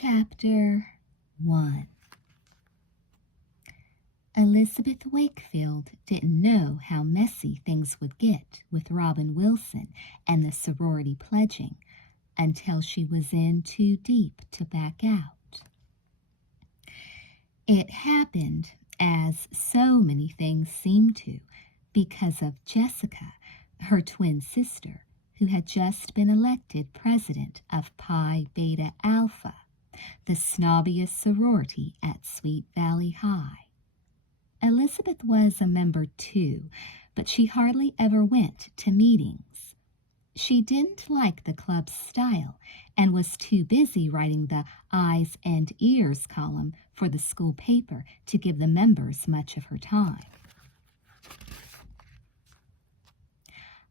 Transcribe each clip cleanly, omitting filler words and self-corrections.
Chapter 1. Elizabeth Wakefield didn't know how messy things would get with Robin Wilson and the sorority pledging until she was in too deep to back out. It happened, as so many things seemed to, because of Jessica, her twin sister, who had just been elected president of Pi Beta Alpha, the snobbiest sorority at Sweet Valley High. Elizabeth was a member too, but she hardly ever went to meetings. She didn't like the club's style and was too busy writing the eyes and ears column for the school paper to give the members much of her time.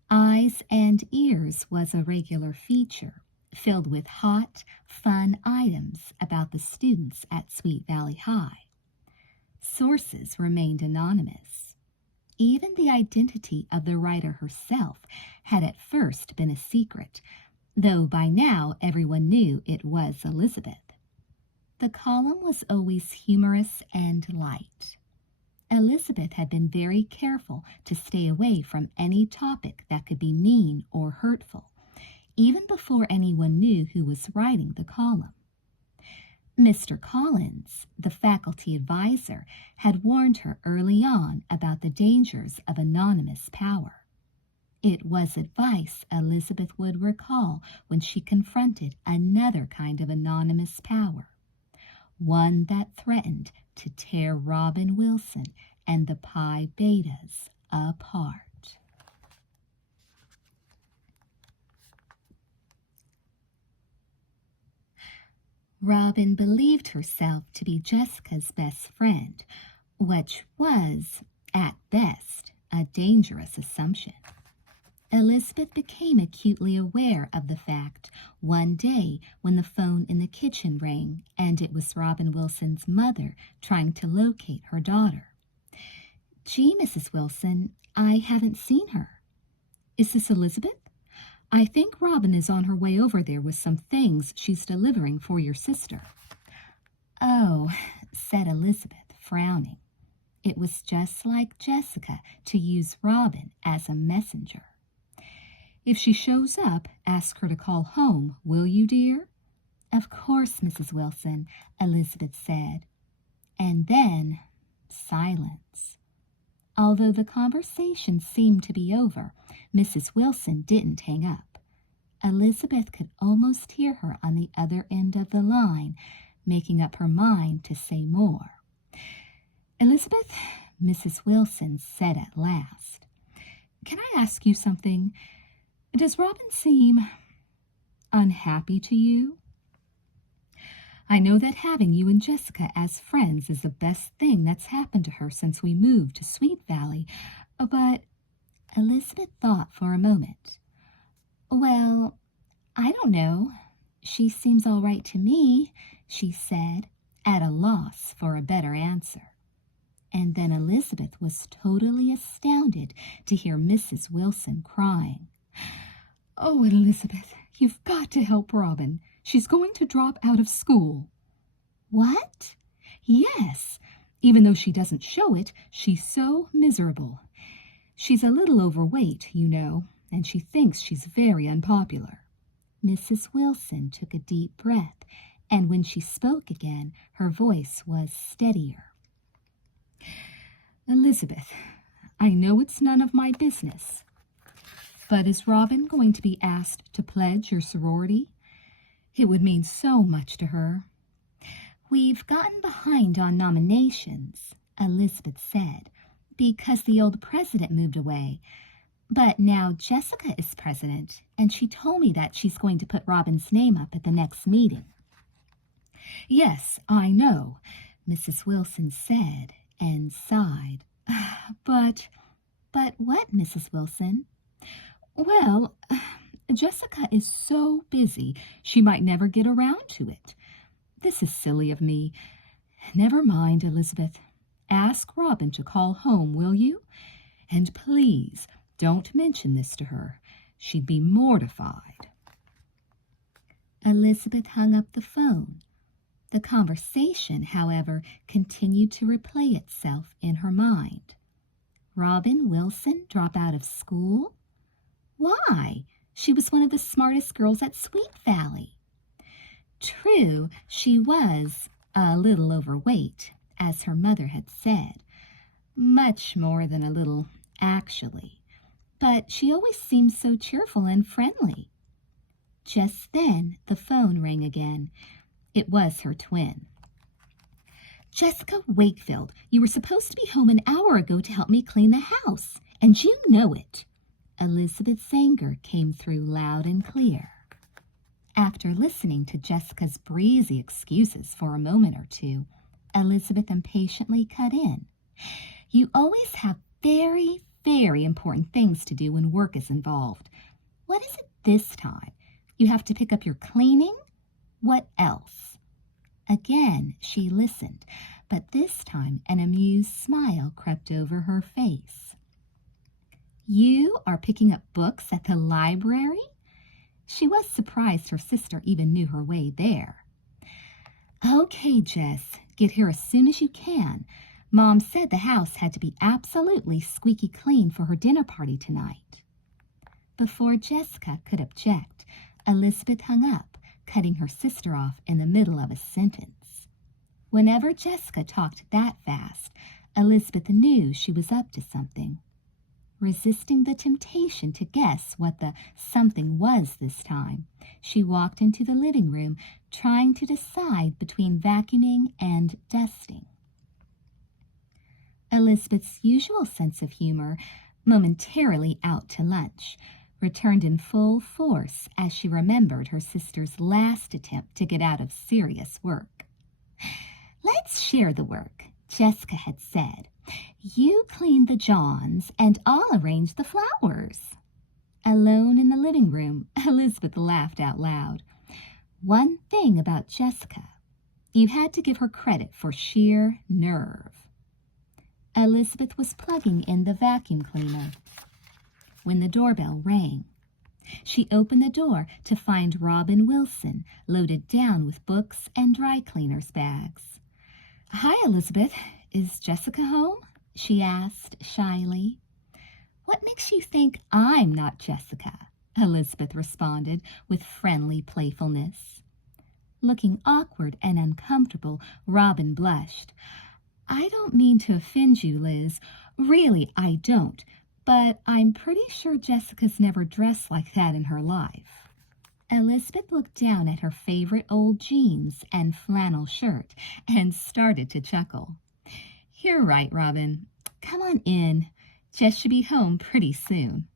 Eyes and Ears was a regular feature, filled with hot, fun items about the students at Sweet Valley High. Sources remained anonymous. Even the identity of the writer herself had at first been a secret, though by now everyone knew it was Elizabeth. The column was always humorous and light. Elizabeth had been very careful to stay away from any topic that could be mean or hurtful, even before anyone knew who was writing the column. Mr. Collins, the faculty advisor, had warned her early on about the dangers of anonymous power. It was advice Elizabeth would recall when she confronted another kind of anonymous power, one that threatened to tear Robin Wilson and the Pi Betas apart. Robin believed herself to be Jessica's best friend, which was, at best, a dangerous assumption. Elizabeth became acutely aware of the fact one day when the phone in the kitchen rang and it was Robin Wilson's mother trying to locate her daughter. "Gee, Mrs. Wilson, I haven't seen her." "Is this Elizabeth? I think Robin is on her way over there with some things she's delivering for your sister." "Oh," said Elizabeth, frowning. It was just like Jessica to use Robin as a messenger. "If she shows up, ask her to call home, will you, dear?" "Of course, Mrs. Wilson," Elizabeth said. And then silence. Although the conversation seemed to be over, Mrs. Wilson didn't hang up. Elizabeth could almost hear her on the other end of the line, making up her mind to say more. "Elizabeth," Mrs. Wilson said at last, "can I ask you something? Does Robin seem unhappy to you? I know that having you and Jessica as friends is the best thing that's happened to her since we moved to Sweet Valley, but—" Elizabeth thought for a moment. "Well, I don't know. She seems all right to me," she said, at a loss for a better answer. And then Elizabeth was totally astounded to hear Mrs. Wilson crying. "Oh, Elizabeth, you've got to help Robin. She's going to drop out of school." "What?" "Yes. Even though she doesn't show it, she's so miserable. She's a little overweight, you know, and she thinks she's very unpopular." Mrs. Wilson took a deep breath, and when she spoke again, her voice was steadier. "Elizabeth, I know it's none of my business, but is Robin going to be asked to pledge your sorority? It would mean so much to her." "We've gotten behind on nominations," Elizabeth said, "because the old president moved away. But now Jessica is president, and she told me that she's going to put Robin's name up at the next meeting." "Yes, I know," Mrs. Wilson said and sighed. But what, Mrs. Wilson?" "Well, Jessica is so busy she might never get around to it. This is silly of me. Never mind, Elizabeth. Ask Robin to call home, will you? And please don't mention this to her. She'd be mortified." Elizabeth hung up the phone. The conversation, however, continued to replay itself in her mind. Robin Wilson drop out of school? Why? She was one of the smartest girls at Sweet Valley. True, she was a little overweight, as her mother had said. Much more than a little, actually. But she always seemed so cheerful and friendly. Just then, the phone rang again. It was her twin. "Jessica Wakefield, you were supposed to be home an hour ago to help me clean the house, and you know it." Elizabeth's anger came through loud and clear. After listening to Jessica's breezy excuses for a moment or two, Elizabeth impatiently cut in. "You always have very, very important things to do when work is involved. What is it this time? You have to pick up your cleaning? What else?" Again she listened, but this time an amused smile crept over her face. "You are picking up books at the library?" She was surprised her sister even knew her way there. "Okay, Jess, get here as soon as you can. Mom said the house had to be absolutely squeaky clean for her dinner party tonight." Before Jessica could object, Elizabeth hung up, cutting her sister off in the middle of a sentence. Whenever Jessica talked that fast, Elizabeth knew she was up to something. Resisting the temptation to guess what the something was this time, she walked into the living room, trying to decide between vacuuming and dusting. Elizabeth's usual sense of humor, momentarily out to lunch, returned in full force as she remembered her sister's last attempt to get out of serious work. "Let's share the work," Jessica had said. "You clean the johns, and I'll arrange the flowers." Alone in the living room, Elizabeth laughed out loud. One thing about Jessica, you had to give her credit for sheer nerve. Elizabeth was plugging in the vacuum cleaner when the doorbell rang. She opened the door to find Robin Wilson loaded down with books and dry cleaner's bags. "Hi, Elizabeth. Is Jessica home?" she asked shyly. "What makes you think I'm not Jessica?" Elizabeth responded with friendly playfulness. Looking awkward and uncomfortable, Robin blushed. "I don't mean to offend you, Liz. Really, I don't. But I'm pretty sure Jessica's never dressed like that in her life." Elizabeth looked down at her favorite old jeans and flannel shirt and started to chuckle. "You're right, Robin. Come on in. Jess should be home pretty soon."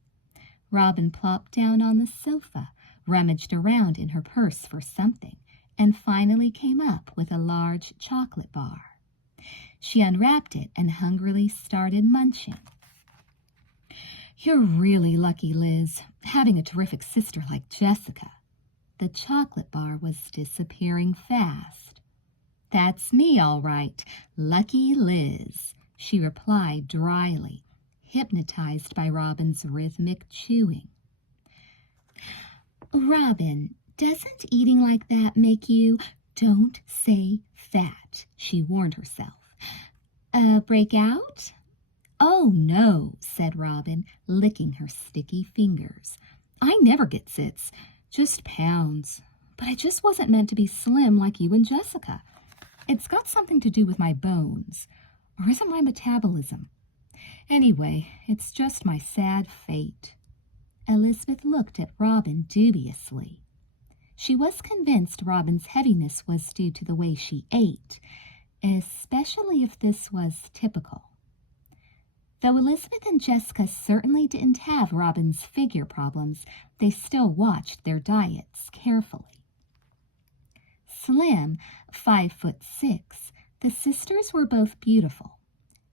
Robin plopped down on the sofa, rummaged around in her purse for something, and finally came up with a large chocolate bar. She unwrapped it and hungrily started munching. "You're really lucky, Liz, having a terrific sister like Jessica." The chocolate bar was disappearing fast. "That's me, all right. Lucky Liz," she replied dryly, hypnotized by Robin's rhythmic chewing. "Robin, doesn't eating like that make you—" "Don't say fat," she warned herself. Break out?" "Oh, no," said Robin, licking her sticky fingers. "I never get zits, just pounds. But I just wasn't meant to be slim like you and Jessica. It's got something to do with my bones. Or is it my metabolism? Anyway, it's just my sad fate." Elizabeth looked at Robin dubiously. She was convinced Robin's heaviness was due to the way she ate, especially if this was typical. Though Elizabeth and Jessica certainly didn't have Robin's figure problems, they still watched their diets carefully. Slim, 5'6", the sisters were both beautiful.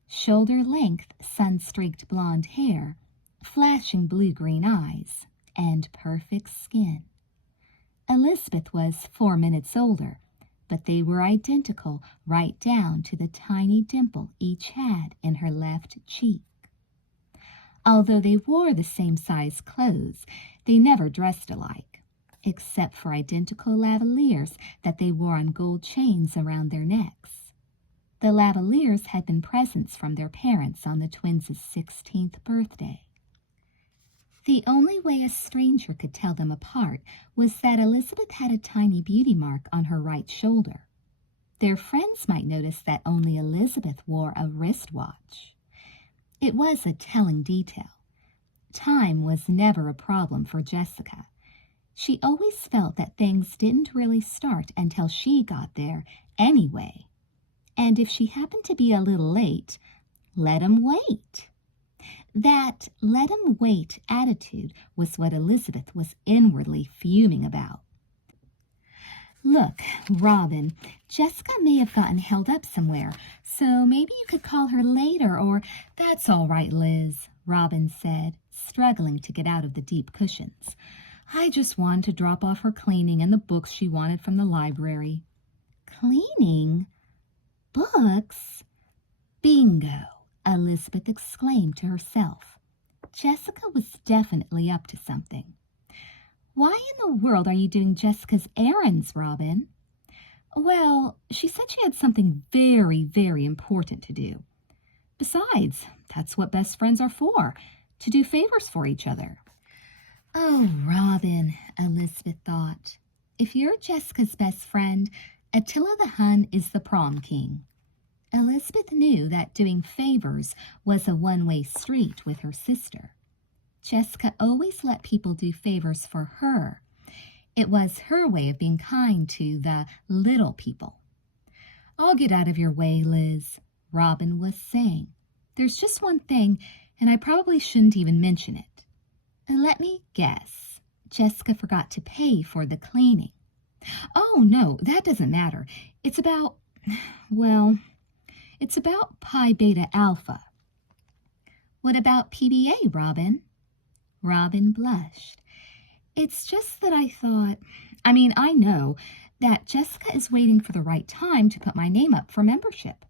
Shoulder-length, sun-streaked blonde hair, flashing blue-green eyes, and perfect skin. Elizabeth was 4 minutes older, but they were identical right down to the tiny dimple each had in her left cheek. Although they wore the same size clothes, they never dressed alike. except for identical lavaliers that they wore on gold chains around their necks. The lavaliers had been presents from their parents on the twins' 16th birthday. The only way a stranger could tell them apart was that Elizabeth had a tiny beauty mark on her right shoulder. Their friends might notice that only Elizabeth wore a wristwatch. It was a telling detail. Time was never a problem for Jessica. She always felt that things didn't really start until she got there anyway. And if she happened to be a little late, let 'em wait. That let 'em wait attitude was what Elizabeth was inwardly fuming about. Look, Robin, Jessica may have gotten held up somewhere, so maybe you could call her later or— That's all right, Liz, Robin said, struggling to get out of the deep cushions. I just wanted to drop off her cleaning and the books she wanted from the library. Cleaning? Books? Bingo, Elizabeth exclaimed to herself. Jessica was definitely up to something. Why in the world are you doing Jessica's errands, Robin? Well, she said she had something very, very important to do. Besides, that's what best friends are for, to do favors for each other. Oh, Robin, Elizabeth thought. If you're Jessica's best friend, Attila the Hun is the prom king. Elizabeth knew that doing favors was a one-way street with her sister. Jessica always let people do favors for her. It was her way of being kind to the little people. I'll get out of your way, Liz, Robin was saying. There's just one thing, and I probably shouldn't even mention it. Let me guess. Jessica forgot to pay for the cleaning. Oh, no, that doesn't matter. It's about pi beta alpha. What about PBA, Robin? Robin blushed. It's just that I know that Jessica is waiting for the right time to put my name up for membership.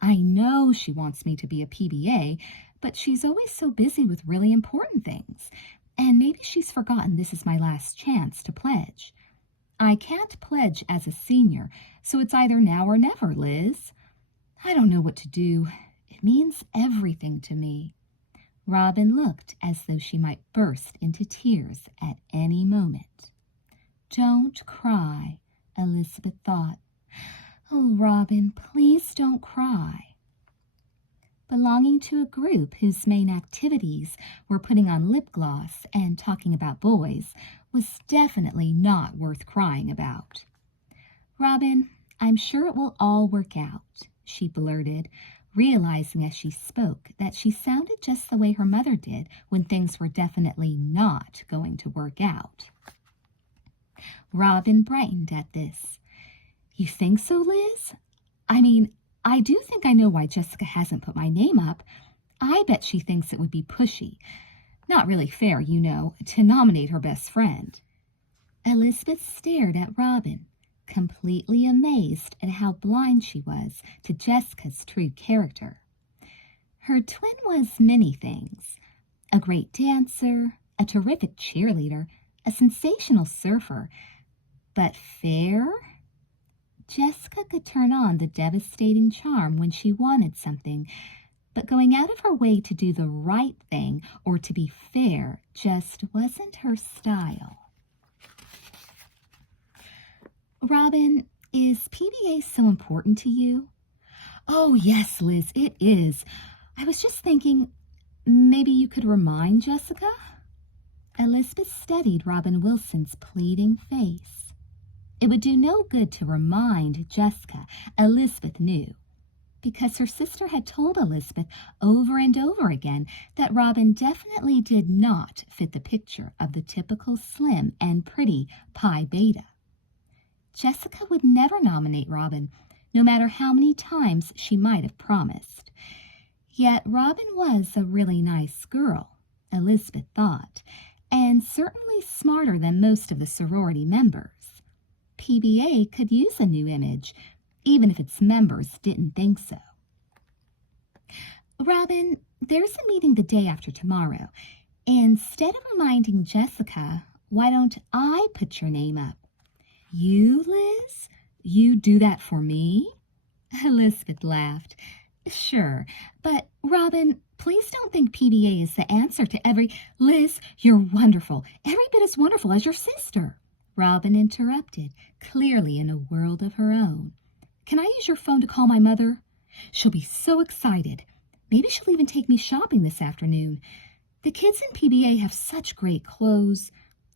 I know she wants me to be a PBA, but she's always so busy with really important things, and maybe she's forgotten this is my last chance to pledge. I can't pledge as a senior, so it's either now or never, Liz. I don't know what to do. It means everything to me. Robin looked as though she might burst into tears at any moment. Don't cry, Elizabeth thought. Oh, Robin, please don't cry. Belonging to a group whose main activities were putting on lip gloss and talking about boys was definitely not worth crying about. Robin, I'm sure it will all work out, she blurted, realizing as she spoke that she sounded just the way her mother did when things were definitely not going to work out. Robin brightened at this. You think so, Liz? I do think I know why Jessica hasn't put my name up. I bet she thinks it would be pushy. Not really fair, to nominate her best friend. Elizabeth stared at Robin, completely amazed at how blind she was to Jessica's true character. Her twin was many things: a great dancer, a terrific cheerleader, a sensational surfer. But fair? Jessica could turn on the devastating charm when she wanted something, but going out of her way to do the right thing or to be fair just wasn't her style. Robin, is PBA so important to you? Oh, yes, Liz, it is. I was just thinking, maybe you could remind Jessica? Elizabeth studied Robin Wilson's pleading face. It would do no good to remind Jessica, Elizabeth knew, because her sister had told Elizabeth over and over again that Robin definitely did not fit the picture of the typical slim and pretty Pi Beta. Jessica would never nominate Robin, no matter how many times she might have promised. Yet Robin was a really nice girl, Elizabeth thought, and certainly smarter than most of the sorority members. PBA could use a new image, even if its members didn't think so. Robin, there's a meeting the day after tomorrow. Instead of reminding Jessica, Why don't I put your name up? You, Liz? You do that for me? Elizabeth laughed. Sure, but Robin, please don't think PBA is the answer to every... Liz, you're wonderful, every bit as wonderful as your sister. Robin interrupted, clearly in a world of her own. Can I use your phone to call my mother? She'll be so excited. Maybe she'll even take me shopping this afternoon. The kids in PBA have such great clothes.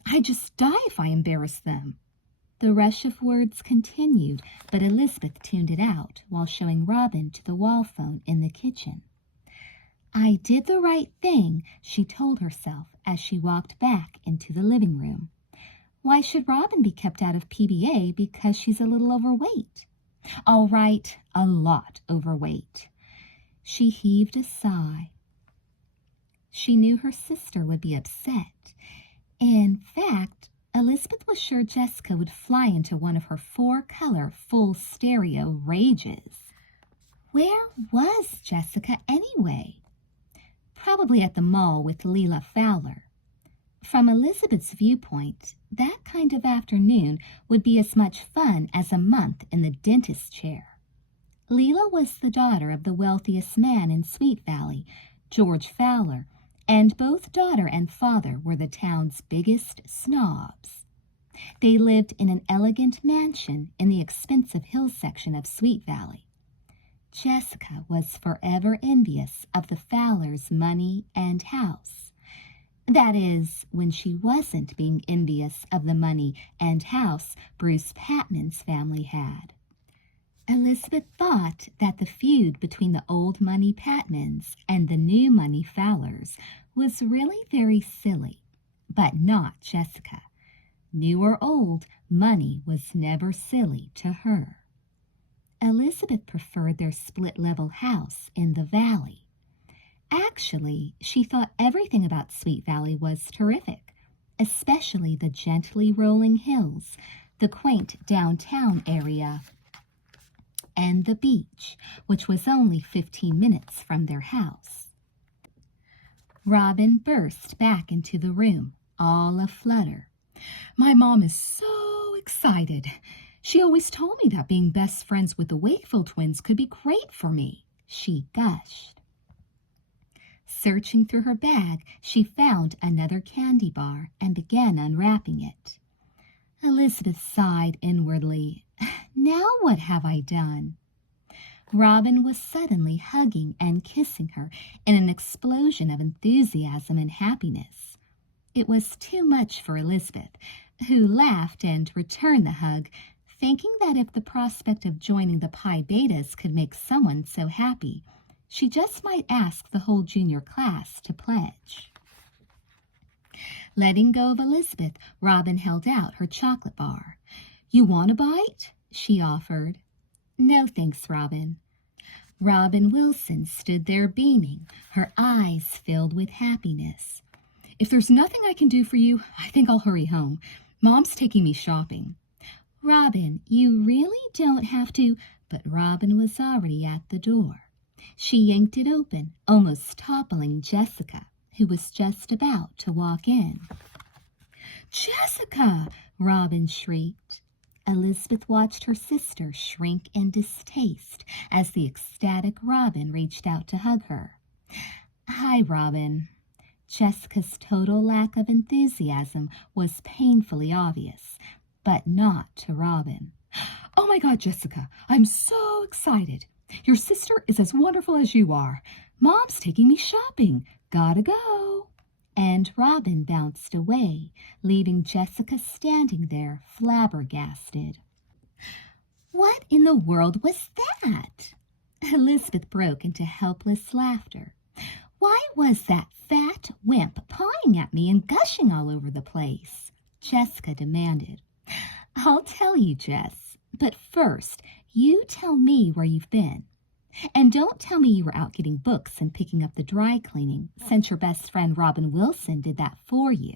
I'd just die if I embarrassed them. The rush of words continued, but Elizabeth tuned it out while showing Robin to the wall phone in the kitchen. I did the right thing, she told herself as she walked back into the living room. Why should Robin be kept out of PBA because she's a little overweight? All right, a lot overweight. She heaved a sigh. She knew her sister would be upset. In fact, Elizabeth was sure Jessica would fly into one of her four-color full stereo rages. Where was Jessica anyway? Probably at the mall with Leila Fowler. From Elizabeth's viewpoint, that kind of afternoon would be as much fun as a month in the dentist's chair. Leila was the daughter of the wealthiest man in Sweet Valley, George Fowler, and both daughter and father were the town's biggest snobs. They lived in an elegant mansion in the expensive hill section of Sweet Valley. Jessica was forever envious of the Fowlers' money and house. That is, when she wasn't being envious of the money and house Bruce Patman's family had. Elizabeth thought that the feud between the old money Patmans and the new money Fowlers was really very silly, but not Jessica. New or old, money was never silly to her. Elizabeth preferred their split-level house in the valley. Actually, she thought everything about Sweet Valley was terrific, especially the gently rolling hills, the quaint downtown area, and the beach, which was only 15 minutes from their house. Robin burst back into the room, all aflutter. My mom is so excited. She always told me that being best friends with the Wakefield twins could be great for me, she gushed. Searching through her bag, she found another candy bar and began unwrapping it. Elizabeth sighed inwardly. Now what have I done? Robin was suddenly hugging and kissing her in an explosion of enthusiasm and happiness. It was too much for Elizabeth, who laughed and returned the hug, thinking that if the prospect of joining the Pi Betas could make someone so happy, she just might ask the whole junior class to pledge. Letting go of Elizabeth, Robin held out her chocolate bar. You want a bite? She offered. No thanks, Robin. Robin Wilson stood there beaming, her eyes filled with happiness. If there's nothing I can do for you, I think I'll hurry home. Mom's taking me shopping. Robin, you really don't have to, but Robin was already at the door. She yanked it open, almost toppling Jessica, who was just about to walk in. Jessica! Robin shrieked. Elizabeth watched her sister shrink in distaste as the ecstatic Robin reached out to hug her. Hi, Robin. Jessica's total lack of enthusiasm was painfully obvious, but not to Robin. Oh my God, Jessica, I'm so excited. Your sister is as wonderful as you are. Mom's taking me shopping. Gotta go. And Robin bounced away, leaving Jessica standing there flabbergasted. What in the world was that? Elizabeth broke into helpless laughter. Why was that fat wimp pawing at me and gushing all over the place? Jessica demanded. I'll tell you, Jess, but first, you tell me where you've been. And don't tell me you were out getting books and picking up the dry cleaning, since your best friend Robin Wilson did that for you.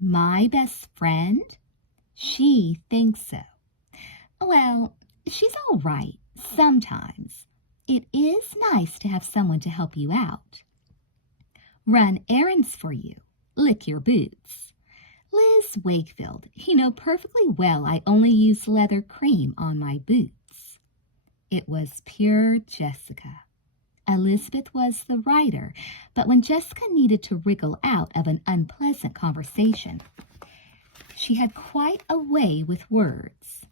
My best friend? She thinks so. Well, she's all right, sometimes. It is nice to have someone to help you out. Run errands for you. Lick your boots. Liz Wakefield, you know perfectly well I only use leather cream on my boots. It was pure Jessica. Elizabeth was the writer, but when Jessica needed to wriggle out of an unpleasant conversation, she had quite a way with words.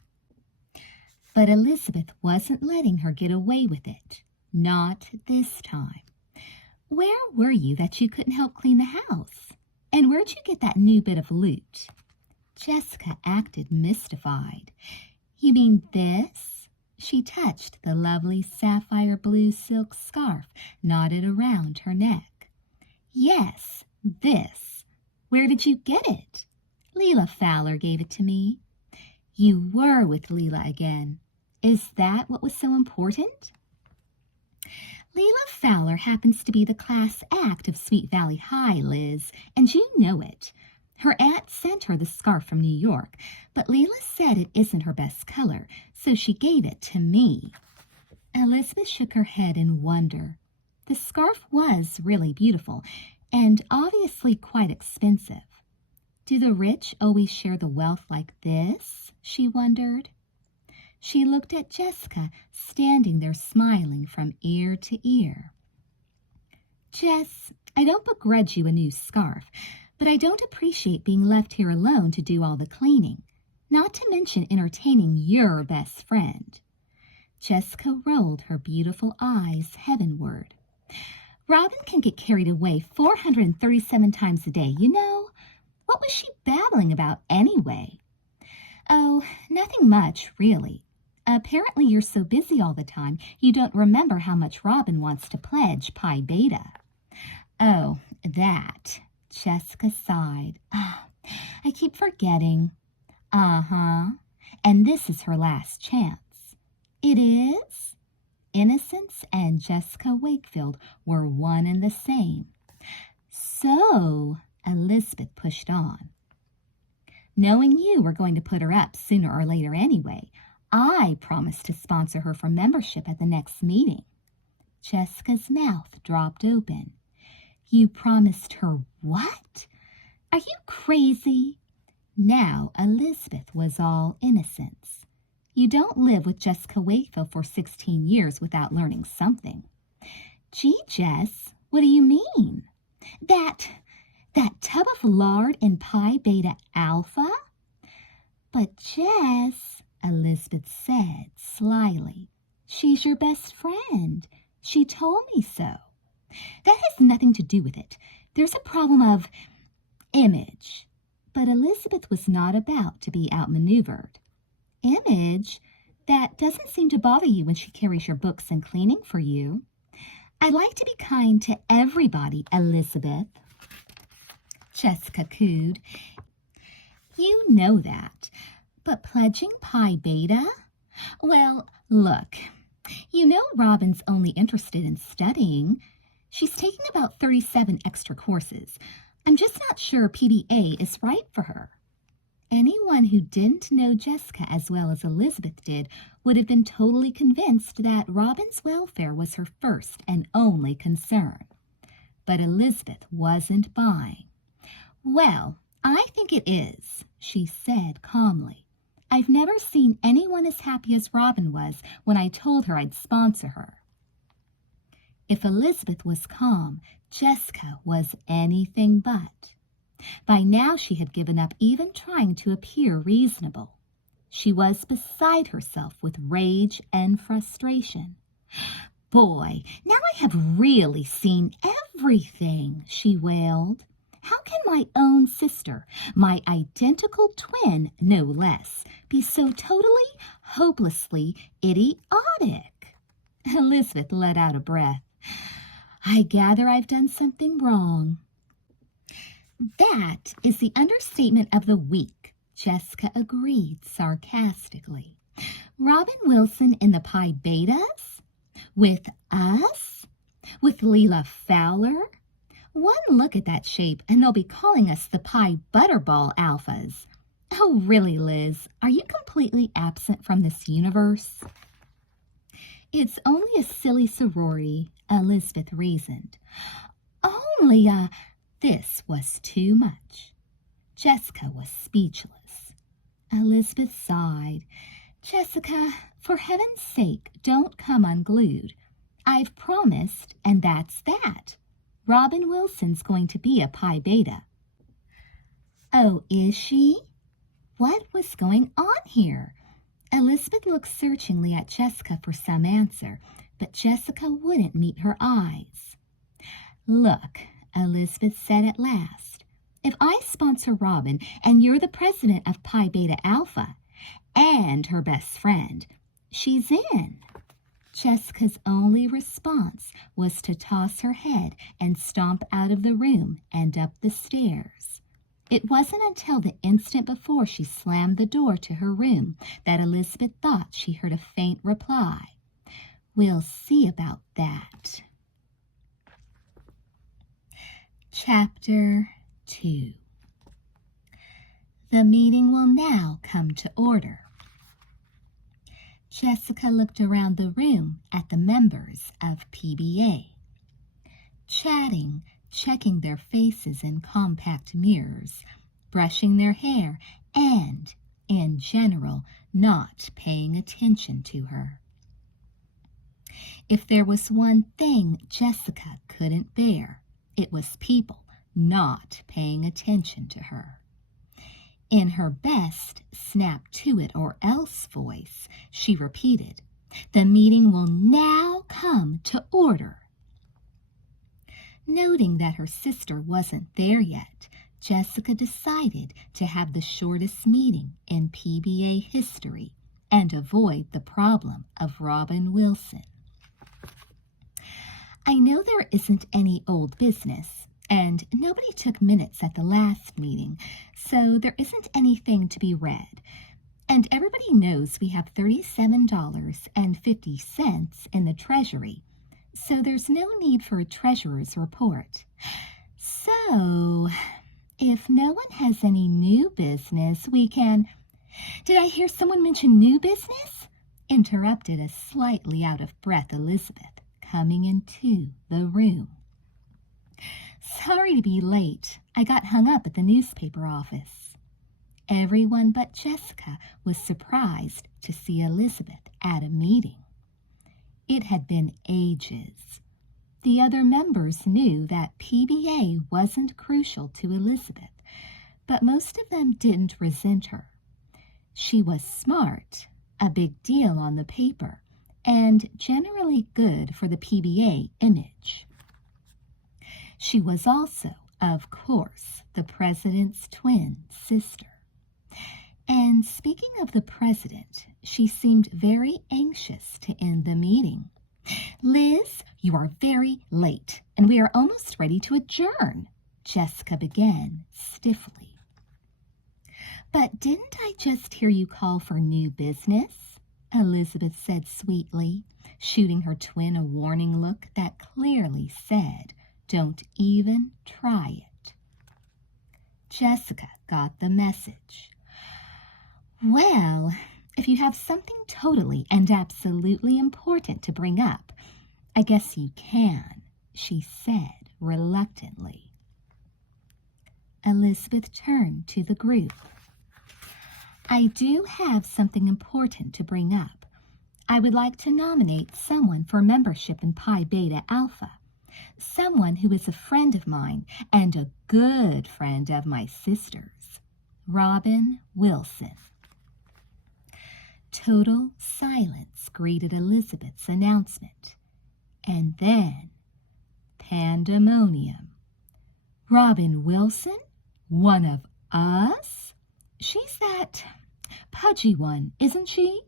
But Elizabeth wasn't letting her get away with it. Not this time. Where were you that you couldn't help clean the house? And where'd you get that new bit of loot? Jessica acted mystified. You mean this? She touched the lovely sapphire blue silk scarf knotted around her neck. Yes, this. Where did you get it? Leila Fowler gave it to me. You were with Leila again. Is that what was so important? Leila Fowler happens to be the class act of Sweet Valley High, Liz, and you know it. Her aunt sent her the scarf from New York, but Leila said it isn't her best color, so she gave it to me. Elizabeth shook her head in wonder. The scarf was really beautiful, and obviously quite expensive. Do the rich always share the wealth like this? She wondered. She looked at Jessica, standing there smiling from ear to ear. Jess, I don't begrudge you a new scarf, but I don't appreciate being left here alone to do all the cleaning, not to mention entertaining your best friend. Jessica rolled her beautiful eyes heavenward. Robin can get carried away 437 times a day, you know. What was she babbling about anyway? Oh, nothing much, really. Apparently you're so busy all the time, you don't remember how much Robin wants to pledge Pi Beta. Oh, that. Jessica sighed. I keep forgetting. Uh-huh. And this is her last chance. It is? Innocence and Jessica Wakefield were one and the same. So, Elizabeth pushed on. Knowing you were going to put her up sooner or later anyway, I promised to sponsor her for membership at the next meeting. Jessica's mouth dropped open. You promised her what? Are you crazy? Now Elizabeth was all innocence. You don't live with Jessica Wakefield for 16 years without learning something. Gee, Jess, what do you mean? That tub of lard in Pi Beta Alpha? But Jess, Elizabeth said slyly, she's your best friend. She told me so. That has nothing to do with it. There's a problem of image. But Elizabeth was not about to be outmaneuvered. Image? That doesn't seem to bother you when she carries your books and cleaning for you. I like to be kind to everybody, Elizabeth. Jessica cooed. You know that. But pledging Pi Beta? Well, look, you know Robin's only interested in studying. She's taking about 37 extra courses. I'm just not sure PBA is right for her. Anyone who didn't know Jessica as well as Elizabeth did would have been totally convinced that Robin's welfare was her first and only concern. But Elizabeth wasn't buying. Well, I think it is, she said calmly. I've never seen anyone as happy as Robin was when I told her I'd sponsor her. If Elizabeth was calm, Jessica was anything but. By now she had given up even trying to appear reasonable. She was beside herself with rage and frustration. Boy, now I have really seen everything, she wailed. How can my own sister, my identical twin, no less, be so totally, hopelessly idiotic? Elizabeth let out a breath. I gather I've done something wrong. That is the understatement of the week, Jessica agreed sarcastically. Robin Wilson in the Pi Betas? With us? With Leila Fowler? One look at that shape and they'll be calling us the Pi Butterball Alphas. Oh, really, Liz, are you completely absent from this universe? It's only a silly sorority, Elizabeth reasoned. Only this was too much. Jessica was speechless. Elizabeth sighed. Jessica, for heaven's sake, don't come unglued. I've promised, and that's that. Robin Wilson's going to be a Pi Beta. Oh, is she? What was going on here? Elizabeth looked searchingly at Jessica for some answer, but Jessica wouldn't meet her eyes. Look, Elizabeth said at last, if I sponsor Robin and you're the president of Pi Beta Alpha and her best friend, she's in. Jessica's only response was to toss her head and stomp out of the room and up the stairs. It wasn't until the instant before she slammed the door to her room that Elizabeth thought she heard a faint reply. We'll see about that. Chapter 2. The meeting will now come to order. Jessica looked around the room at the members of PBA, chatting, checking their faces in compact mirrors, brushing their hair, and, in general, not paying attention to her. If there was one thing Jessica couldn't bear, it was people not paying attention to her. In her best snap-to-it-or-else voice, she repeated, "The meeting will now come to order." Noting that her sister wasn't there yet, Jessica decided to have the shortest meeting in PBA history and avoid the problem of Robin Wilson. I know there isn't any old business, and nobody took minutes at the last meeting, so there isn't anything to be read. And everybody knows we have $37.50 in the treasury, so there's no need for a treasurer's report. So, if no one has any new business, we can... Did I hear someone mention new business? Interrupted a slightly out-of-breath Elizabeth, coming into the room. Sorry to be late. I got hung up at the newspaper office. Everyone but Jessica was surprised to see Elizabeth at a meeting. It had been ages. The other members knew that PBA wasn't crucial to Elizabeth, but most of them didn't resent her. She was smart, a big deal on the paper, and generally good for the PBA image. She was also, of course, the president's twin sister. And speaking of the president, she seemed very anxious to end the meeting. Liz, you are very late, and we are almost ready to adjourn, Jessica began stiffly. But didn't I just hear you call for new business? Elizabeth said sweetly, shooting her twin a warning look that clearly said, don't even try it. Jessica got the message. Well, if you have something totally and absolutely important to bring up, I guess you can, she said reluctantly. Elizabeth turned to the group. I do have something important to bring up. I would like to nominate someone for membership in Pi Beta Alpha. Someone who is a friend of mine and a good friend of my sister's. Robin Wilson. Total silence greeted Elizabeth's announcement. And then, pandemonium. Robin Wilson? One of us? She's that pudgy one, isn't she?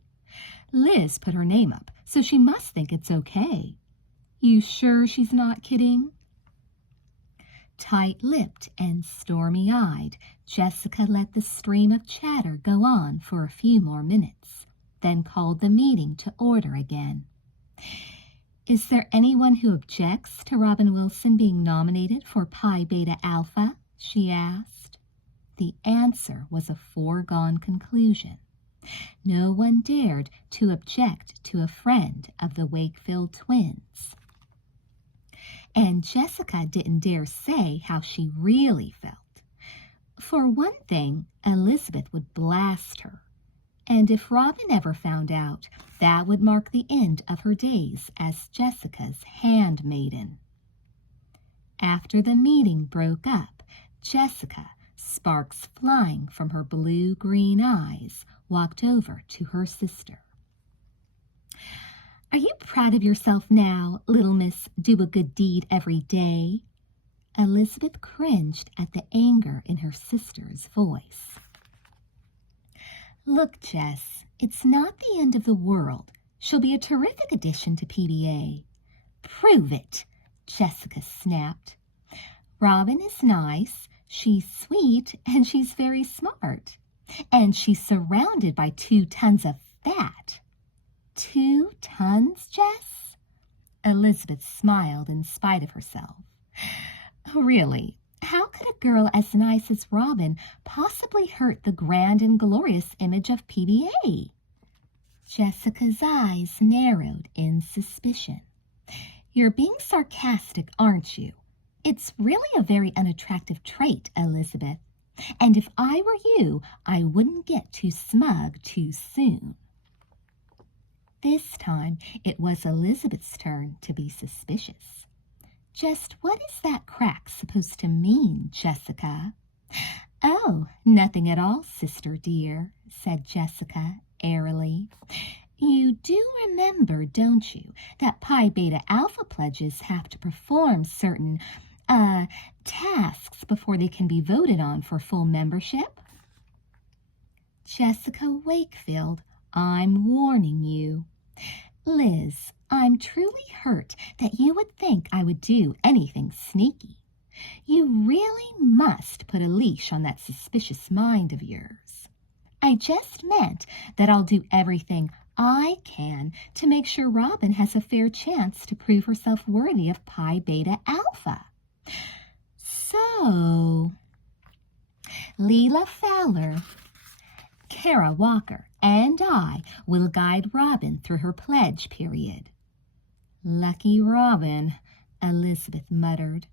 Liz put her name up, so she must think it's okay. You sure she's not kidding? Tight-lipped and stormy-eyed, Jessica let the stream of chatter go on for a few more minutes, then called the meeting to order again. Is there anyone who objects to Robin Wilson being nominated for Pi Beta Alpha? She asked. The answer was a foregone conclusion. No one dared to object to a friend of the Wakefield twins. And Jessica didn't dare say how she really felt. For one thing, Elizabeth would blast her, and if Robin ever found out, that would mark the end of her days as Jessica's handmaiden. After the meeting broke up, Jessica, sparks flying from her blue-green eyes, walked over to her sister. "Are you proud of yourself now, little Miss Do-a-Good-Deed every day?" Elizabeth cringed at the anger in her sister's voice. "Look, Jess, it's not the end of the world. She'll be a terrific addition to PBA." "Prove it," Jessica snapped. "Robin is nice, she's sweet, and she's very smart. And she's surrounded by 2 tons of fat." "2 tons, Jess?" Elizabeth smiled in spite of herself. "Really, how could a girl as nice as Robin possibly hurt the grand and glorious image of PBA?" Jessica's eyes narrowed in suspicion. "You're being sarcastic, aren't you? It's really a very unattractive trait, Elizabeth. And if I were you, I wouldn't get too smug too soon." This time, it was Elizabeth's turn to be suspicious. "Just what is that crack supposed to mean, Jessica?" "Oh, nothing at all, sister dear," said Jessica airily. "You do remember, don't you, that Pi Beta Alpha pledges have to perform certain, tasks before they can be voted on for full membership?" "Jessica Wakefield, I'm warning you." "Liz, I'm truly hurt that you would think I would do anything sneaky. You really must put a leash on that suspicious mind of yours. I just meant that I'll do everything I can to make sure Robin has a fair chance to prove herself worthy of Pi Beta Alpha. So, Leela Fowler, Kara Walker, and I will guide Robin through her pledge period." "Lucky Robin," Elizabeth muttered.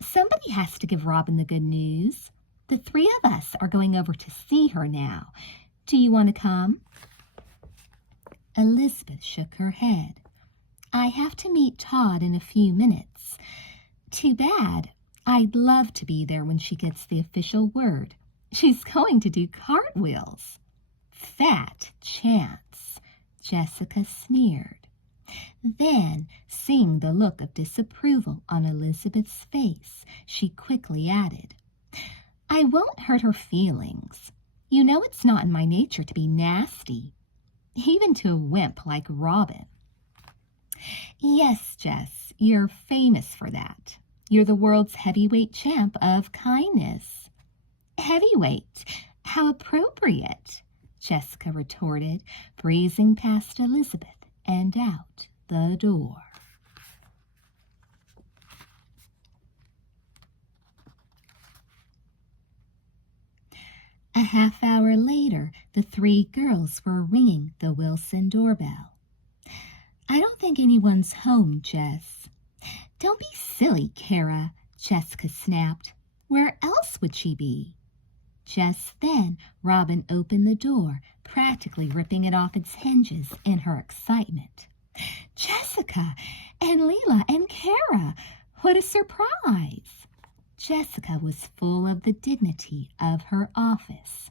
"Somebody has to give Robin the good news. The 3 of us are going over to see her now. Do you want to come?" Elizabeth shook her head. "I have to meet Todd in a few minutes. Too bad. I'd love to be there when she gets the official word. She's going to do cartwheels." "Fat chance," Jessica sneered. Then, seeing the look of disapproval on Elizabeth's face, she quickly added, "I won't hurt her feelings. You know it's not in my nature to be nasty, even to a wimp like Robin." "Yes, Jess, you're famous for that. You're the world's heavyweight champ of kindness." "Heavyweight? How appropriate," Jessica retorted, breezing past Elizabeth and out the door. A half hour later, the 3 girls were ringing the Wilson doorbell. "I don't think anyone's home, Jess." "Don't be silly, Kara," Jessica snapped. "Where else would she be?" Just then, Robin opened the door, practically ripping it off its hinges in her excitement. "Jessica and Leela and Kara, what a surprise!" Jessica was full of the dignity of her office.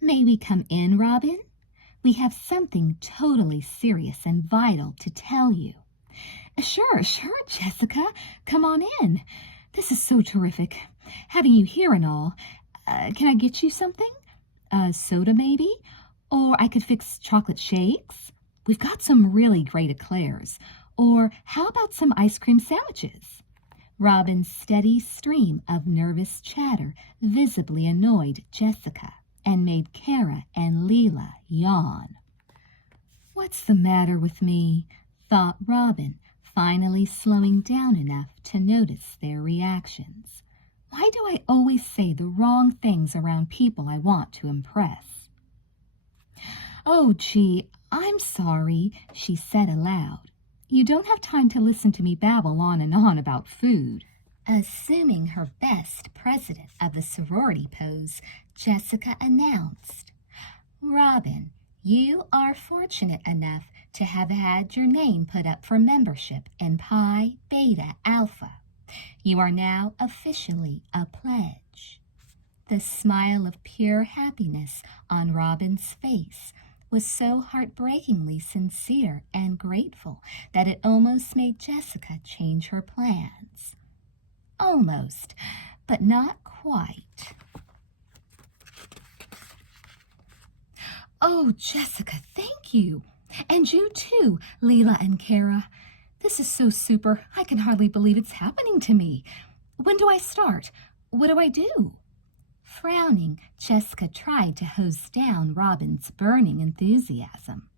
"May we come in, Robin? We have something totally serious and vital to tell you." Sure, Jessica. Come on in. This is so terrific, having you here and all. Can I get you something? Soda, maybe? Or I could fix chocolate shakes. We've got some really great eclairs. Or how about some ice cream sandwiches?" Robin's steady stream of nervous chatter visibly annoyed Jessica and made Kara and Leela yawn. "What's the matter with me?" thought Robin, finally slowing down enough to notice their reactions. "Why do I always say the wrong things around people I want to impress?" "Oh, gee, I'm sorry," she said aloud. "You don't have time to listen to me babble on and on about food." Assuming her best president of the sorority pose, Jessica announced, "Robin, you are fortunate enough to have had your name put up for membership in Pi Beta Alpha. You are now officially a pledge." The smile of pure happiness on Robin's face was so heartbreakingly sincere and grateful that it almost made Jessica change her plans. Almost, but not quite. "Oh, Jessica, thank you. And you too, Leela and Kara. This is so super. I can hardly believe it's happening to me. When do I start? What do I do?" Frowning, Jessica tried to hose down Robin's burning enthusiasm.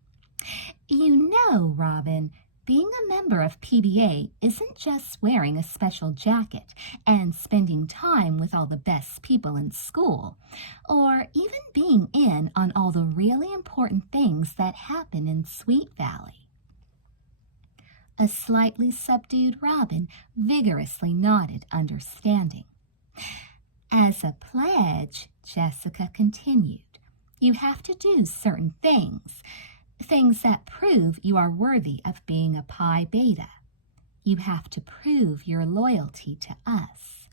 "You know, Robin, being a member of PBA isn't just wearing a special jacket and spending time with all the best people in school, or even being in on all the really important things that happen in Sweet Valley." A slightly subdued Robin vigorously nodded understanding. "As a pledge," Jessica continued, "you have to do certain things that prove you are worthy of being a Pi Beta. You have to prove your loyalty to us."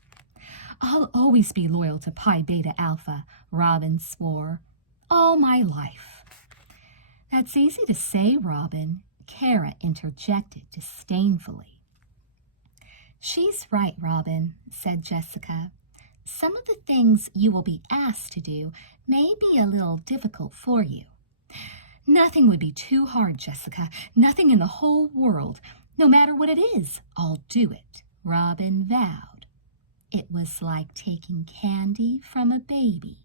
"I'll always be loyal to Pi Beta Alpha," Robin swore. "All my life." "That's easy to say, Robin," Kara interjected disdainfully. "She's right, Robin," said Jessica. "Some of the things you will be asked to do may be a little difficult for you." "Nothing would be too hard, Jessica. Nothing in the whole world. No matter what it is, I'll do it," Robin vowed. It was like taking candy from a baby.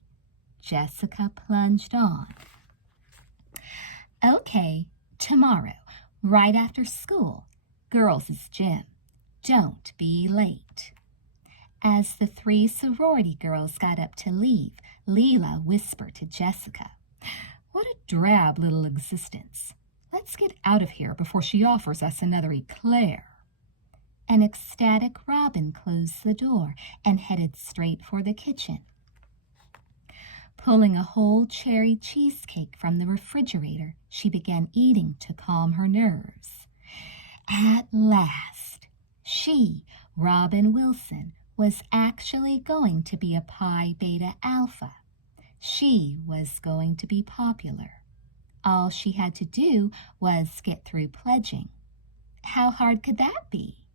Jessica plunged on. "Okay, tomorrow, right after school, girls' gym. Don't be late." As the 3 sorority girls got up to leave, Leela whispered to Jessica, "What a drab little existence. Let's get out of here before she offers us another eclair." An ecstatic Robin closed the door and headed straight for the kitchen. Pulling a whole cherry cheesecake from the refrigerator, she began eating to calm her nerves. At last, she, Robin Wilson, was actually going to be a Pi Beta Alpha. She was going to be popular. All she had to do was get through pledging. How hard could that be?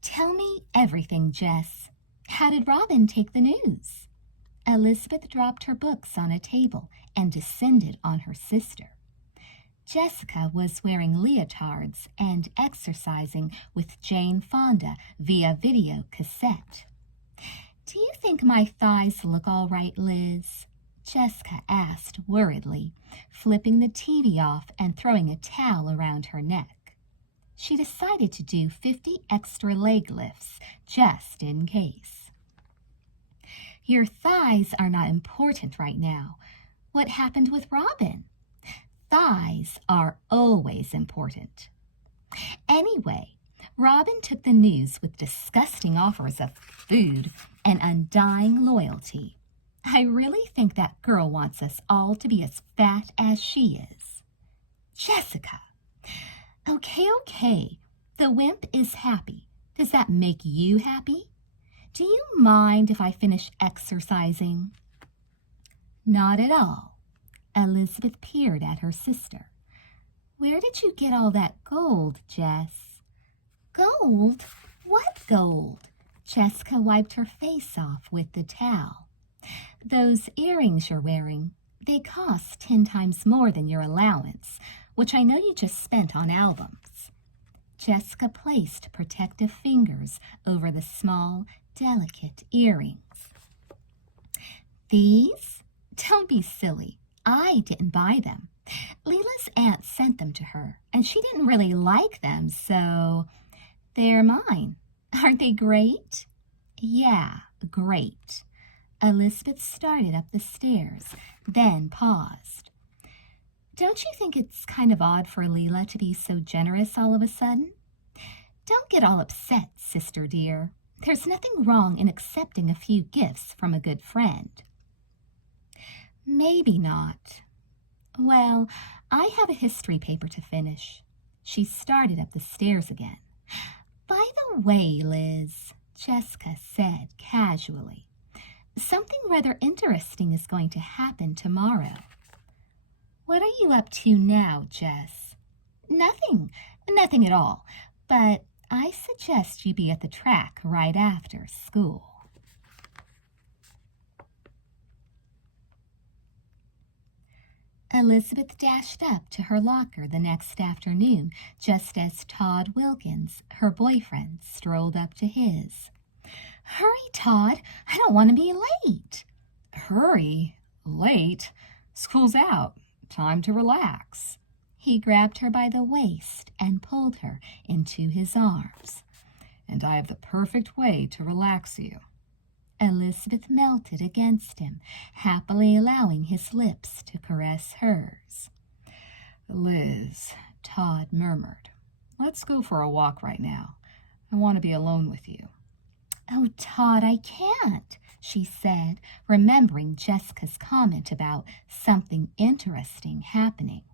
"Tell me everything, Jess. How did Robin take the news?" Elizabeth dropped her books on a table and descended on her sister. Jessica was wearing leotards and exercising with Jane Fonda via video cassette. "Do you think my thighs look all right, Liz?" Jessica asked worriedly, flipping the TV off and throwing a towel around her neck. She decided to do 50 extra leg lifts just in case. "Your thighs are not important right now. What happened with Robin?" "Thighs are always important." "Anyway, Robin took the news with disgusting offers of food and undying loyalty. I really think that girl wants us all to be as fat as she is." "Jessica!" Okay. The wimp is happy. Does that make you happy? Do you mind if I finish exercising?" "Not at all." Elizabeth peered at her sister. "Where did you get all that gold, Jess?" "Gold? What gold?" Jessica wiped her face off with the towel. "Those earrings you're wearing. They cost 10 times more than your allowance, which I know you just spent on albums." Jessica placed protective fingers over the small, delicate earrings. "These? Don't be silly. I didn't buy them. Leela's aunt sent them to her, and she didn't really like them, so they're mine. Aren't they great?" "Yeah, great." Elizabeth started up the stairs, then paused. Don't you think it's kind of odd for Leela to be so generous all of a sudden? Don't get all upset, sister dear. There's nothing wrong in accepting a few gifts from a good friend. Maybe not. Well, I have a history paper to finish. She started up the stairs again. By the way, Liz, Jessica said casually, something rather interesting is going to happen tomorrow. What are you up to now, Jess? Nothing at all, but I suggest you be at the track right after school. Elizabeth dashed up to her locker the next afternoon just as Todd Wilkins, her boyfriend, strolled up to his. Hurry, Todd, I don't want to be late. Hurry? Late? School's out. Time to relax. He grabbed her by the waist and pulled her into his arms. And I have the perfect way to relax you. Elizabeth melted against him, happily allowing his lips to caress hers. Liz, Todd murmured, let's go for a walk right now. I want to be alone with you. Oh, Todd, I can't, she said, remembering Jessica's comment about something interesting happening.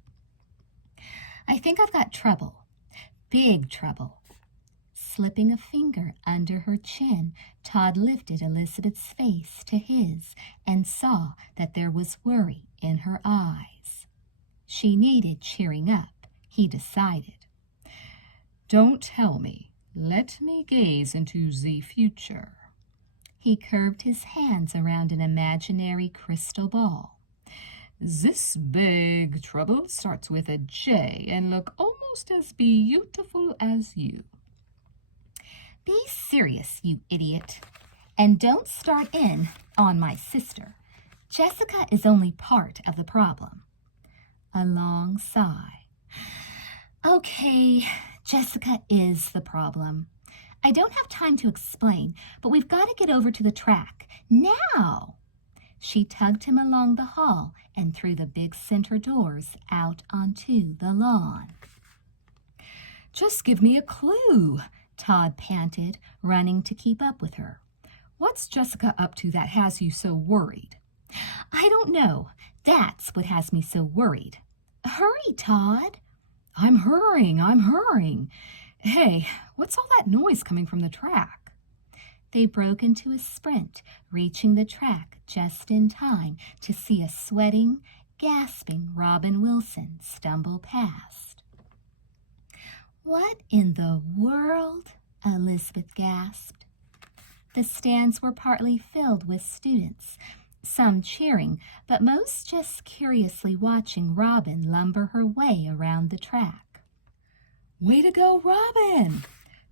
I think I've got trouble. Big trouble. Slipping a finger under her chin, Todd lifted Elizabeth's face to his and saw that there was worry in her eyes. She needed cheering up, he decided. Don't tell me. Let me gaze into the future. He curved his hands around an imaginary crystal ball. This big trouble starts with a J and look almost as beautiful as you. Be serious, you idiot. And don't start in on my sister. Jessica is only part of the problem. A long sigh. Okay, Jessica is the problem. I don't have time to explain, but we've got to get over to the track. Now! She tugged him along the hall and through the big center doors out onto the lawn. Just give me a clue, Todd panted, running to keep up with her. What's Jessica up to that has you so worried? I don't know. That's what has me so worried. Hurry, Todd. I'm hurrying. Hey, what's all that noise coming from the track? They broke into a sprint, reaching the track just in time to see a sweating, gasping Robin Wilson stumble past. What in the world? Elizabeth gasped. The stands were partly filled with students, some cheering, but most just curiously watching Robin lumber her way around the track. Way to go, Robin!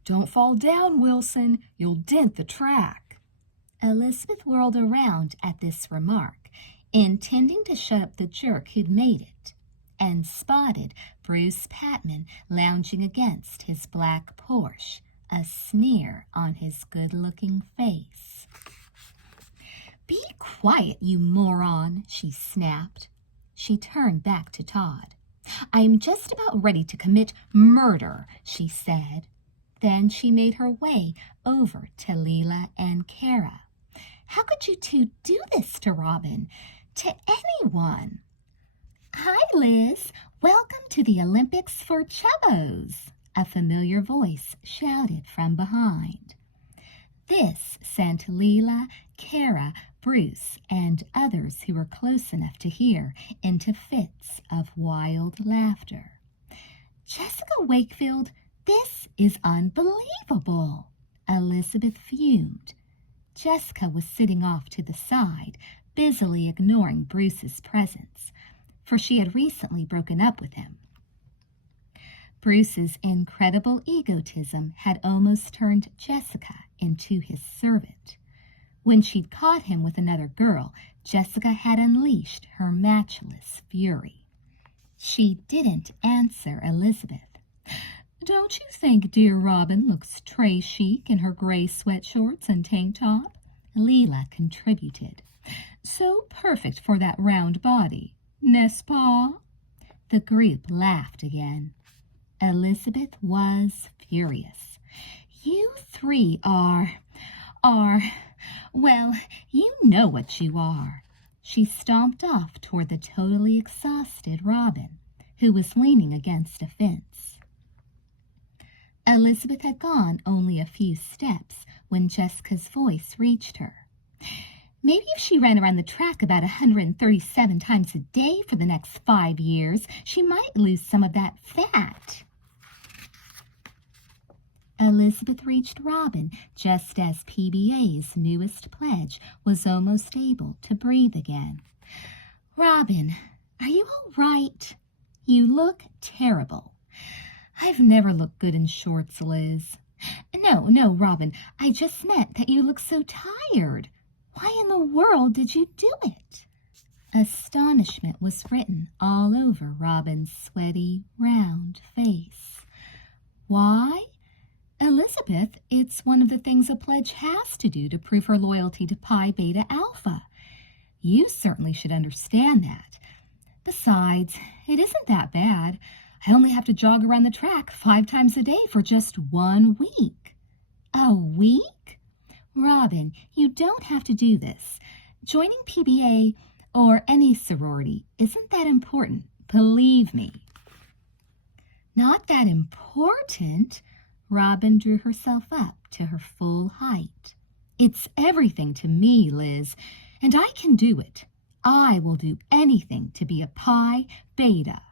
Don't fall down, Wilson. You'll dent the track. Elizabeth whirled around at this remark, intending to shut up the jerk who'd made it, and spotted Bruce Patman lounging against his black Porsche, a sneer on his good-looking face. Be quiet, you moron, she snapped. She turned back to Todd. I'm just about ready to commit murder, she said. Then she made her way over to Leela and Kara. How could you two do this to Robin? To anyone? Hi, Liz. Welcome to the Olympics for Chubbos, a familiar voice shouted from behind. This sent Leela, Kara, Bruce, and others who were close enough to hear into fits of wild laughter. Jessica Wakefield, this is unbelievable, Elizabeth fumed. Jessica was sitting off to the side, busily ignoring Bruce's presence, for she had recently broken up with him. Bruce's incredible egotism had almost turned Jessica into his servant. When she'd caught him with another girl, Jessica had unleashed her matchless fury. She didn't answer Elizabeth. Don't you think dear Robin looks très chic in her gray sweatshorts and tank top? Leela contributed. So perfect for that round body, n'est-ce pas? The group laughed again. Elizabeth was furious. You three well, you know what you are. She stomped off toward the totally exhausted Robin, who was leaning against a fence. Elizabeth had gone only a few steps when Jessica's voice reached her. Maybe if she ran around the track about 137 times a day for the next 5 years, she might lose some of that fat. Elizabeth reached Robin just as PBA's newest pledge was almost able to breathe again. Robin, are you all right? You look terrible. I've never looked good in shorts, Liz. No, Robin, I just meant that you look so tired. Why in the world did you do it? Astonishment was written all over Robin's sweaty, round face. Why? Elizabeth, it's one of the things a pledge has to do to prove her loyalty to Pi Beta Alpha. You certainly should understand that. Besides, it isn't that bad. I only have to jog around the track 5 times a day for just 1 week. A week? Robin, you don't have to do this. Joining PBA or any sorority isn't that important, believe me. Not that important? Robin drew herself up to her full height. It's everything to me, Liz, and I can do it. I will do anything to be a Pi Beta.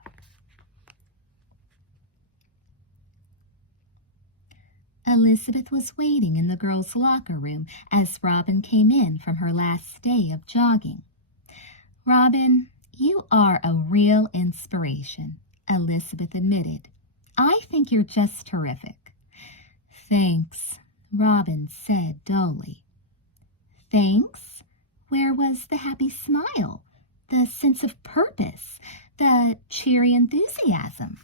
Elizabeth was waiting in the girls' locker room as Robin came in from her last day of jogging. Robin, you are a real inspiration, Elizabeth admitted. I think you're just terrific. Thanks, Robin said dully. Thanks? Where was the happy smile, the sense of purpose, the cheery enthusiasm?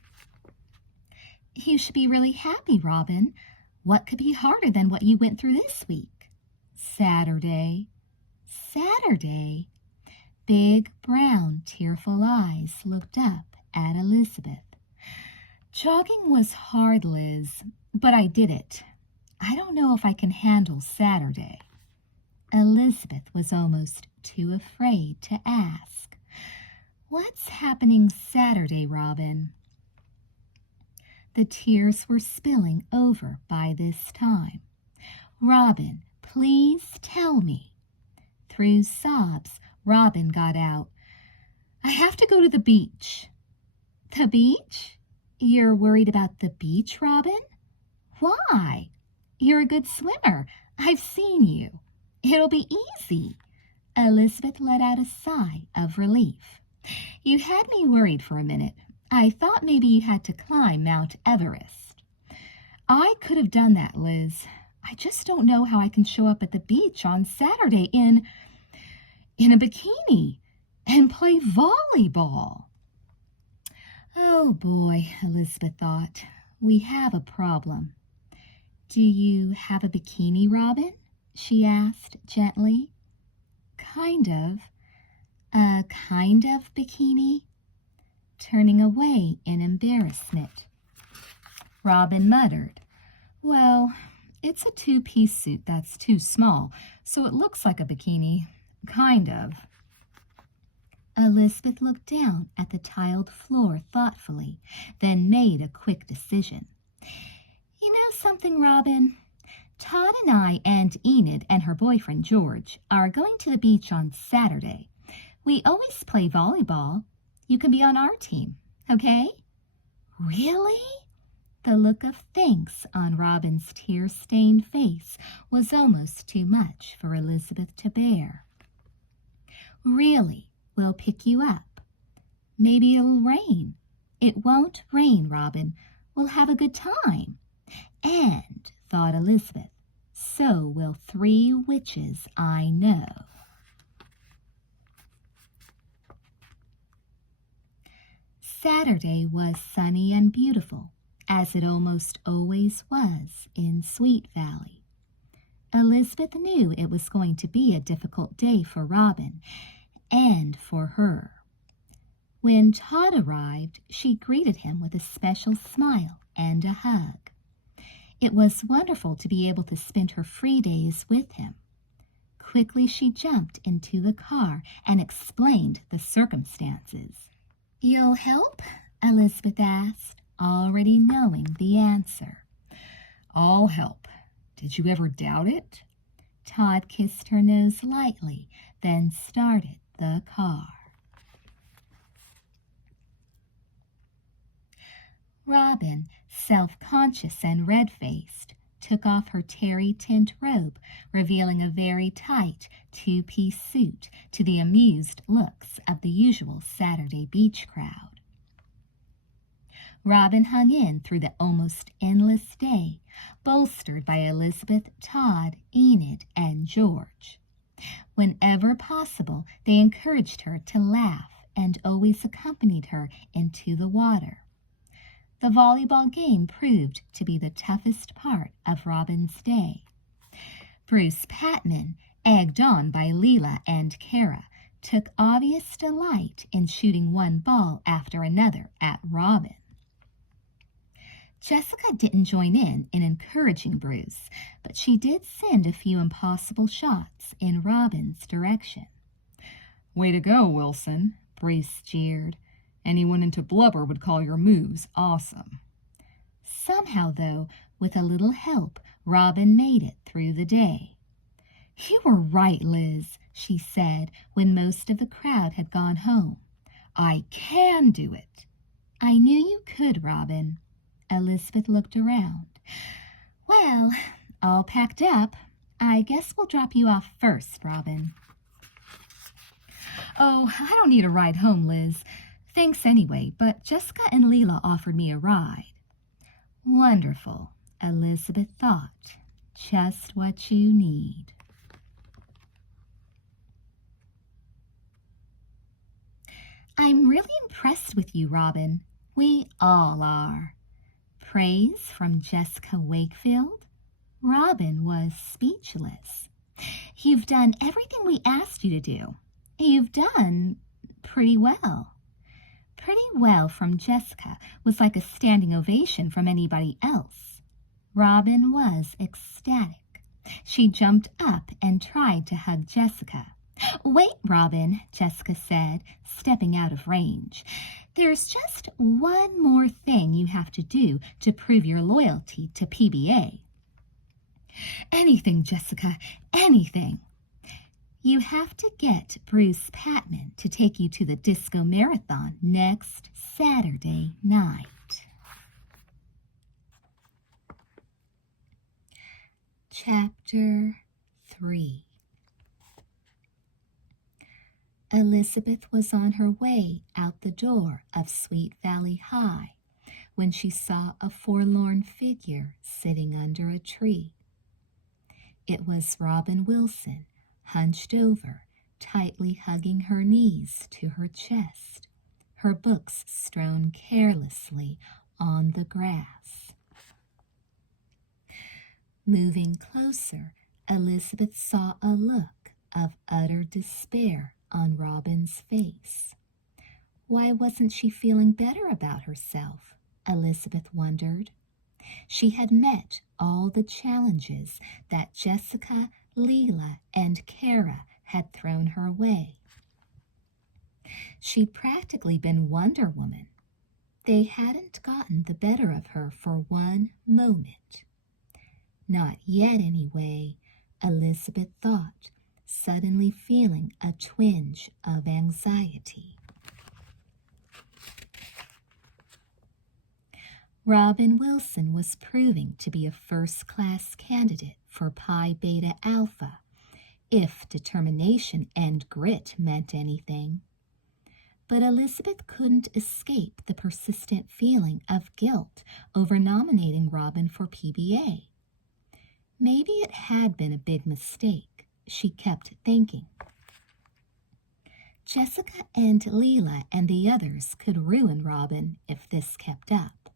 You should be really happy, Robin. What could be harder than what you went through this week? Saturday. Big, brown, tearful eyes looked up at Elizabeth. Jogging was hard, Liz, but I did it. I don't know if I can handle Saturday. Elizabeth was almost too afraid to ask. What's happening Saturday, Robin? The tears were spilling over by this time. Robin, please tell me. Through sobs, Robin got out. I have to go to the beach. The beach? You're worried about the beach, Robin? Why? You're a good swimmer. I've seen you. It'll be easy. Elizabeth let out a sigh of relief. You had me worried for a minute. I thought maybe you had to climb Mount Everest. I could have done that, Liz. I just don't know how I can show up at the beach on Saturday in a bikini and play volleyball. Oh boy, Elizabeth thought, we have a problem. Do you have a bikini, Robin? She asked gently. Kind of. A kind of bikini? Turning away in embarrassment. Robin muttered, well, it's a 2-piece suit that's too small, so it looks like a bikini. Kind of. Elizabeth looked down at the tiled floor thoughtfully, then made a quick decision. You know something, Robin? Todd and I and Enid and her boyfriend George are going to the beach on Saturday. We always play volleyball. You can be on our team, okay? Really? The look of thanks on Robin's tear-stained face was almost too much for Elizabeth to bear. Really, we'll pick you up. Maybe it'll rain. It won't rain, Robin. We'll have a good time. And, thought Elizabeth, so will 3 witches I know. Saturday was sunny and beautiful, as it almost always was in Sweet Valley. Elizabeth knew it was going to be a difficult day for Robin and for her. When Todd arrived, she greeted him with a special smile and a hug. It was wonderful to be able to spend her free days with him. Quickly she jumped into the car and explained the circumstances. "You'll help?" Elizabeth asked, already knowing the answer. "I'll help. Did you ever doubt it?" Todd kissed her nose lightly, then started the car. Robin, self-conscious and red-faced, took off her terry tint robe, revealing a very tight two-piece suit to the amused looks of the usual Saturday beach crowd. Robin hung in through the almost endless day, bolstered by Elizabeth, Todd, Enid, and George. Whenever possible, they encouraged her to laugh and always accompanied her into the water. The volleyball game proved to be the toughest part of Robin's day. Bruce Patman, egged on by Leela and Kara, took obvious delight in shooting one ball after another at Robin. Jessica didn't join in encouraging Bruce, but she did send a few impossible shots in Robin's direction. "Way to go, Wilson," Bruce jeered. "Anyone into blubber would call your moves awesome." Somehow, though, with a little help, Robin made it through the day. "You were right, Liz," she said when most of the crowd had gone home. "I can do it." "I knew you could, Robin." Elizabeth looked around. "Well, all packed up. I guess we'll drop you off first, Robin." "Oh, I don't need a ride home, Liz. Thanks anyway, but Jessica and Leela offered me a ride." Wonderful, Elizabeth thought. Just what you need. "I'm really impressed with you, Robin. We all are." Praise from Jessica Wakefield? Robin was speechless. "You've done everything we asked you to do. You've done pretty well." Pretty well from Jessica was like a standing ovation from anybody else. Robin was ecstatic. She jumped up and tried to hug Jessica. "Wait, Robin," Jessica said, stepping out of range. "There's just one more thing you have to do to prove your loyalty to PBA." "Anything, Jessica, anything." "You have to get Bruce Patman to take you to the disco marathon next Saturday night." Chapter 3. Elizabeth was on her way out the door of Sweet Valley High when she saw a forlorn figure sitting under a tree. It was Robin Wilson, hunched over, tightly hugging her knees to her chest, her books strewn carelessly on the grass. Moving closer, Elizabeth saw a look of utter despair on Robin's face. Why wasn't she feeling better about herself? Elizabeth wondered. She had met all the challenges that Jessica, Leela, and Kara had thrown her way. She'd practically been Wonder Woman. They hadn't gotten the better of her for one moment. Not yet, anyway, Elizabeth thought, suddenly feeling a twinge of anxiety. Robin Wilson was proving to be a first-class candidate for Pi Beta Alpha, if determination and grit meant anything. But Elizabeth couldn't escape the persistent feeling of guilt over nominating Robin for PBA. Maybe it had been a big mistake, she kept thinking. Jessica and Leela and the others could ruin Robin if this kept up.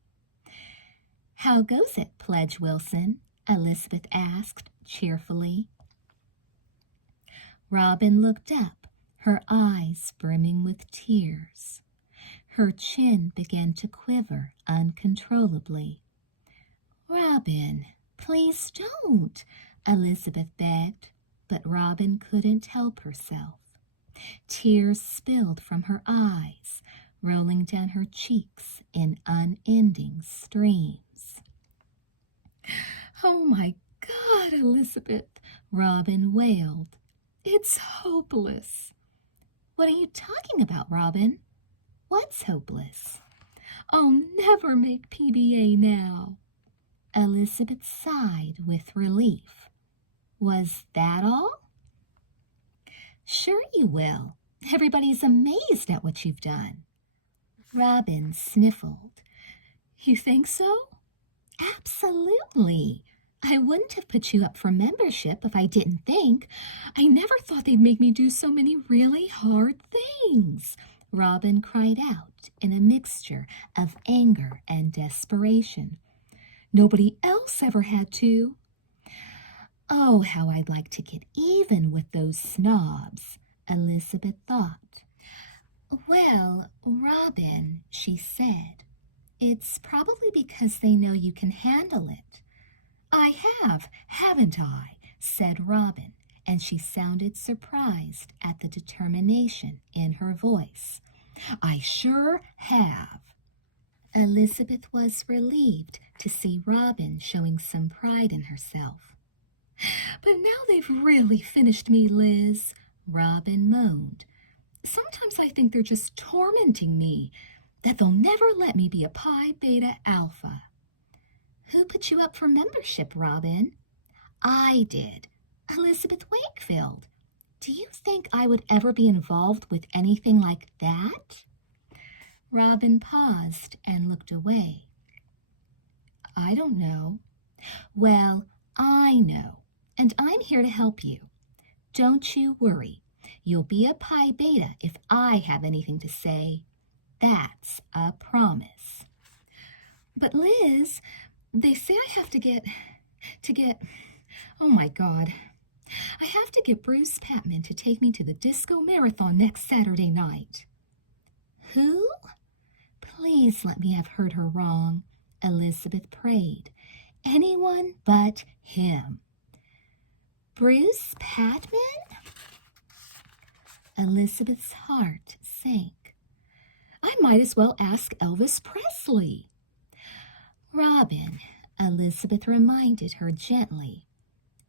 "How goes it, Pledge Wilson?" Elizabeth asked cheerfully. Robin looked up, her eyes brimming with tears. Her chin began to quiver uncontrollably. "Robin, please don't," Elizabeth begged, but Robin couldn't help herself. Tears spilled from her eyes, rolling down her cheeks in unending streams. "Oh, my God, Elizabeth," Robin wailed. "It's hopeless." "What are you talking about, Robin? What's hopeless?" "I'll never make PBA now." Elizabeth sighed with relief. "Was that all?" "Sure you will. Everybody's amazed at what you've done." Robin sniffled. "You think so?" "Absolutely. I wouldn't have put you up for membership if I didn't think. I never thought they'd make me do so many really hard things," Robin cried out in a mixture of anger and desperation. "Nobody else ever had to." "Oh, how I'd like to get even with those snobs," Elizabeth thought. "Well, Robin," she said, "it's probably because they know you can handle it." "I have, haven't I?" said Robin, and she sounded surprised at the determination in her voice. "I sure have." Elizabeth was relieved to see Robin showing some pride in herself. "But now they've really finished me, Liz," Robin moaned. "Sometimes I think they're just tormenting me, that they'll never let me be a Pi Beta Alpha." "Who put you up for membership, Robin?" "I did. Elizabeth Wakefield. Do you think I would ever be involved with anything like that?" Robin paused and looked away. "I don't know." "Well, I know, and I'm here to help you. Don't you worry. You'll be a Pi Beta if I have anything to say. That's a promise." "But Liz, they say I have to get, oh my God, I have to get Bruce Patman to take me to the disco marathon next Saturday night." "Who?" "Please let me have heard her wrong," Elizabeth prayed. "Anyone but him." "Bruce Patman?" Elizabeth's heart sank. "I might as well ask Elvis Presley." "Robin," Elizabeth reminded her gently,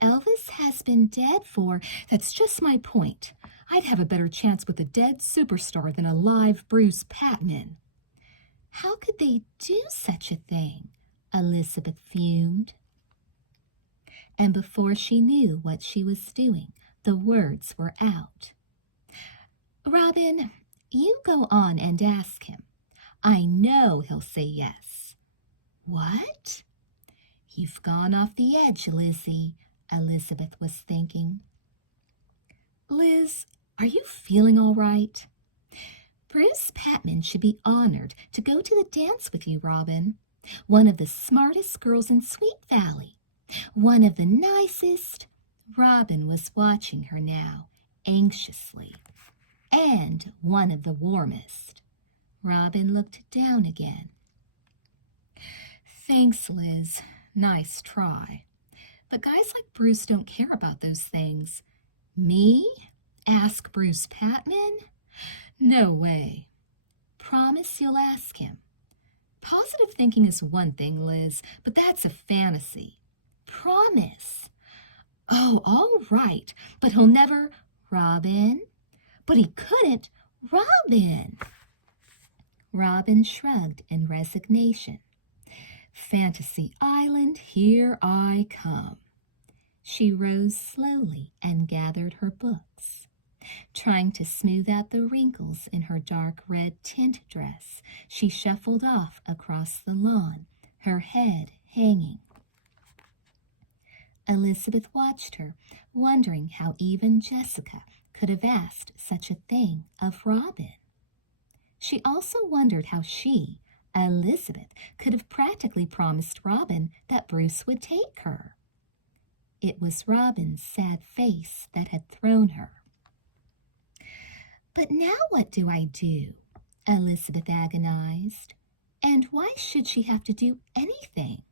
"Elvis has been dead for—" "That's just my point. I'd have a better chance with a dead superstar than a live Bruce Patman." "How could they do such a thing?" Elizabeth fumed. And before she knew what she was doing, the words were out. "Robin, you go on and ask him. I know he'll say yes." "What?" "You've gone off the edge, Lizzie," Elizabeth was thinking. "Liz, are you feeling all right?" "Bruce Patman should be honored to go to the dance with you, Robin. One of the smartest girls in Sweet Valley. One of the nicest—" Robin was watching her now, anxiously. "And one of the warmest." Robin looked down again. "Thanks, Liz. Nice try. But guys like Bruce don't care about those things." "Me? Ask Bruce Patman?" "No way." "Promise you'll ask him." "Positive thinking is one thing, Liz, but that's a fantasy." "Promise." "Oh, all right, but he'll never—" "Robin." "But he couldn't—" "Robin!" Robin shrugged in resignation. "Fantasy Island, here I come." She rose slowly and gathered her books. Trying to smooth out the wrinkles in her dark red tint dress, she shuffled off across the lawn, her head hanging. Elizabeth watched her, wondering how even Jessica could have asked such a thing of Robin. She also wondered how she, Elizabeth, could have practically promised Robin that Bruce would take her. It was Robin's sad face that had thrown her. "But now what do I do?" Elizabeth agonized. And why should she have to do anything?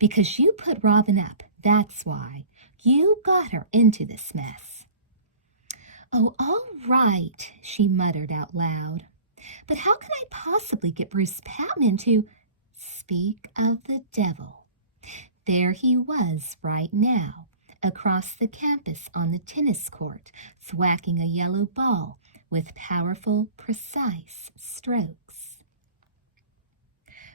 Because you put Robin up, that's why. You got her into this mess. Oh, all right, she muttered out loud. But how can I possibly get Bruce Patman to speak of the devil? There he was right now, across the campus on the tennis court, thwacking a yellow ball with powerful, precise strokes.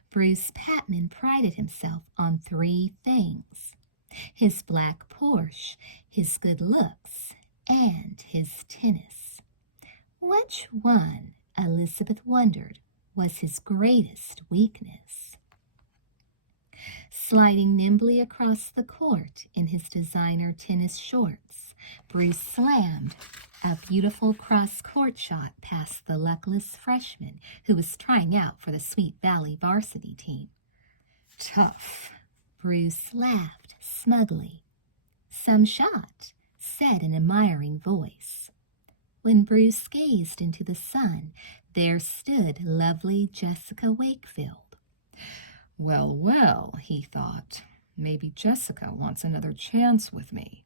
Bruce Patman prided himself on 3 things: his black Porsche, his good looks, and his tennis. Which one, Elizabeth wondered, was his greatest weakness? Sliding nimbly across the court in his designer tennis shorts, Bruce slammed a beautiful cross-court shot past the luckless freshman who was trying out for the Sweet Valley varsity team. Tough, Bruce laughed smugly. Some shot, said an admiring voice. When Bruce gazed into the sun, there stood lovely Jessica Wakefield. Well, well, he thought, maybe Jessica wants another chance with me.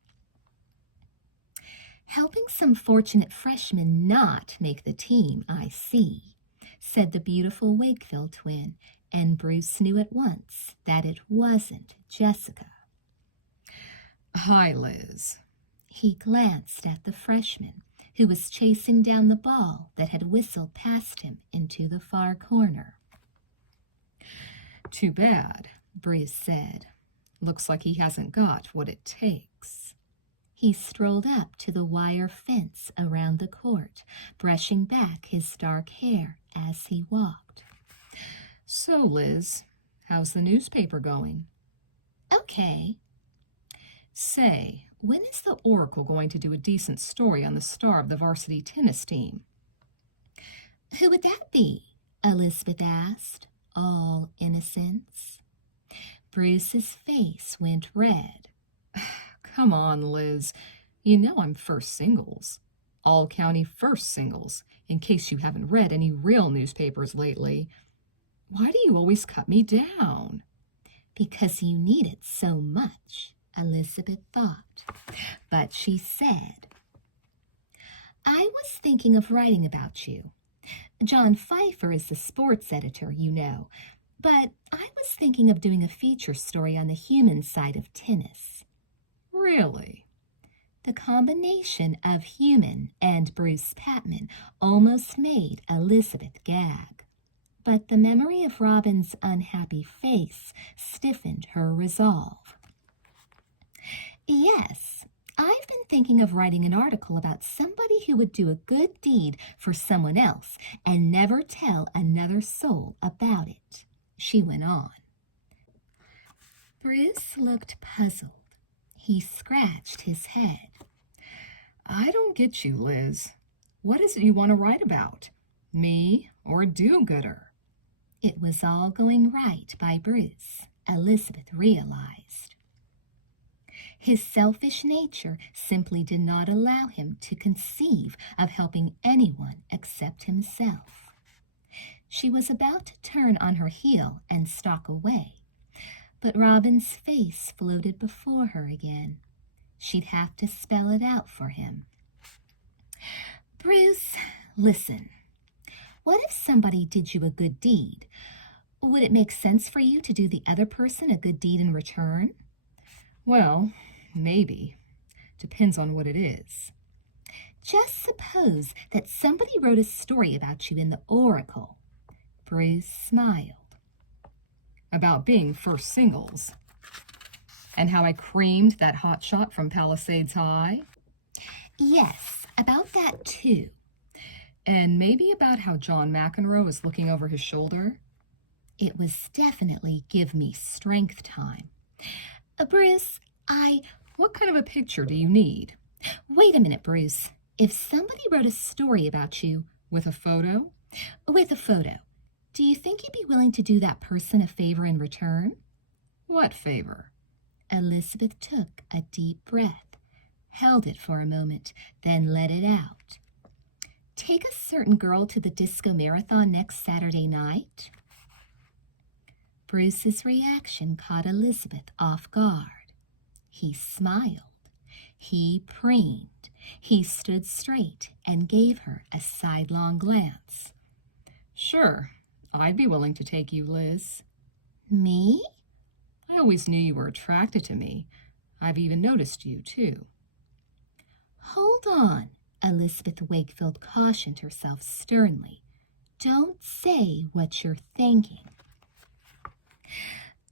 Helping some fortunate freshman not make the team, I see, said the beautiful Wakefield twin, and Bruce knew at once that it wasn't Jessica. Hi, Liz. He glanced at the freshman, who was chasing down the ball that had whistled past him into the far corner. Too bad, Bruce said. Looks like he hasn't got what it takes. He strolled up to the wire fence around the court, brushing back his dark hair as he walked. So, Liz, how's the newspaper going? Okay. Say, when is the Oracle going to do a decent story on the star of the varsity tennis team? Who would that be? Elizabeth asked, all innocence. Bruce's face went red. Come on, Liz. You know I'm first singles. All county first singles, in case you haven't read any real newspapers lately. Why do you always cut me down? Because you need it so much, Elizabeth thought. But she said, I was thinking of writing about you. John Pfeiffer is the sports editor, you know, but I was thinking of doing a feature story on the human side of tennis. Really? The combination of human and Bruce Patman almost made Elizabeth gag. But the memory of Robin's unhappy face stiffened her resolve. Yes, I've been thinking of writing an article about somebody who would do a good deed for someone else and never tell another soul about it, she went on. Bruce looked puzzled. He scratched his head. I don't get you, Liz. What is it you want to write about? Me or a do-gooder? It was all going right by Bruce, Elizabeth realized. His selfish nature simply did not allow him to conceive of helping anyone except himself. She was about to turn on her heel and stalk away, but Robin's face floated before her again. She'd have to spell it out for him. Bruce, listen. What if somebody did you a good deed? Would it make sense for you to do the other person a good deed in return? Well, maybe. Depends on what it is. Just suppose that somebody wrote a story about you in the Oracle. Bruce smiled. About being first singles. And how I creamed that hotshot from Palisades High? Yes, about that too. And maybe about how John McEnroe is looking over his shoulder? It was definitely give me strength time. Bruce, What kind of a picture do you need? Wait a minute, Bruce. If somebody wrote a story about you... With a photo? With a photo. Do you think you'd be willing to do that person a favor in return? What favor? Elizabeth took a deep breath, held it for a moment, then let it out. take a certain girl to the disco marathon next Saturday night? Bruce's reaction caught Elizabeth off guard. He smiled. He preened. He stood straight and gave her a sidelong glance. Sure, I'd be willing to take you, Liz. Me? I always knew you were attracted to me. I've even noticed you, too. Hold on, Elizabeth Wakefield cautioned herself sternly. Don't say what you're thinking.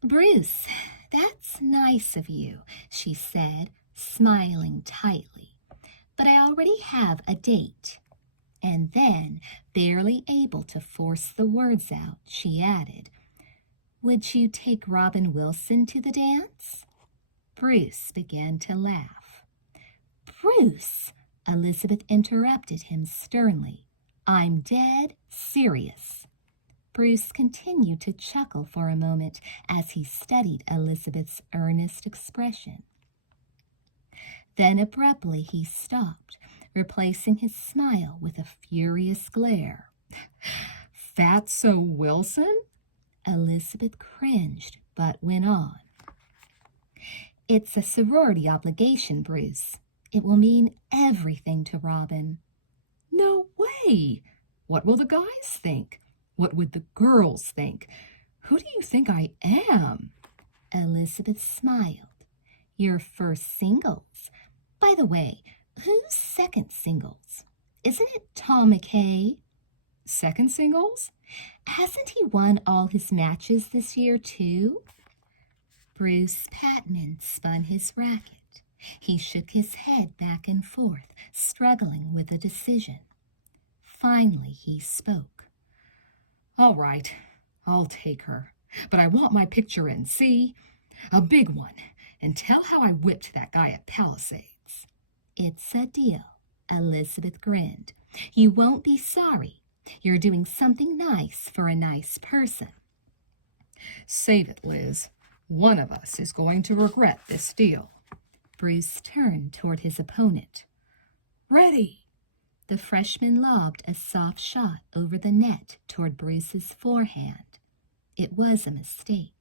Bruce, that's nice of you, she said, smiling tightly. But I already have a date. And then, barely able to force the words out, she added, would you take Robin Wilson to the dance? Bruce began to laugh. Bruce, Elizabeth interrupted him sternly. I'm dead serious. Bruce continued to chuckle for a moment as he studied Elizabeth's earnest expression. Then abruptly he stopped, replacing his smile with a furious glare. Fatso Wilson? Elizabeth cringed, but went on. It's a sorority obligation, Bruce. It will mean everything to Robin. No way! What will the guys think? What would the girls think? Who do you think I am? Elizabeth smiled. Your first singles. By the way, who's second singles? Isn't it Tom McKay? Second singles? Hasn't he won all his matches this year, too? Bruce Patman spun his racket. He shook his head back and forth, struggling with a decision. Finally, he spoke. All right, I'll take her. But I want my picture in, see? A big one. And tell how I whipped that guy at Palisades. It's a deal, Elizabeth grinned. You won't be sorry. You're doing something nice for a nice person. Save it, Liz. One of us is going to regret this deal. Bruce turned toward his opponent. Ready! The freshman lobbed a soft shot over the net toward Bruce's forehand. It was a mistake.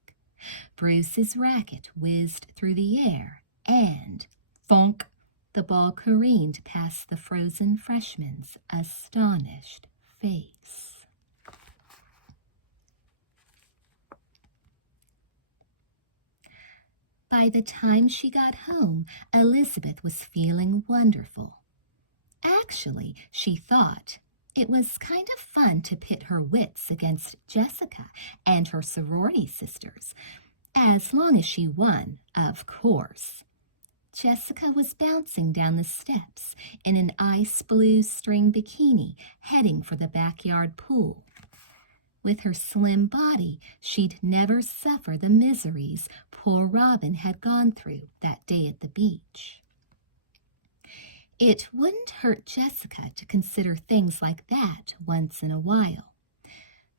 Bruce's racket whizzed through the air, and, thunk, the ball careened past the frozen freshman's astonished face. By the time she got home, Elizabeth was feeling wonderful. Actually, she thought it was kind of fun to pit her wits against Jessica and her sorority sisters, as long as she won, of course. Jessica was bouncing down the steps in an ice blue string bikini, heading for the backyard pool. With her slim body, she'd never suffer the miseries poor Robin had gone through that day at the beach. It wouldn't hurt Jessica to consider things like that once in a while,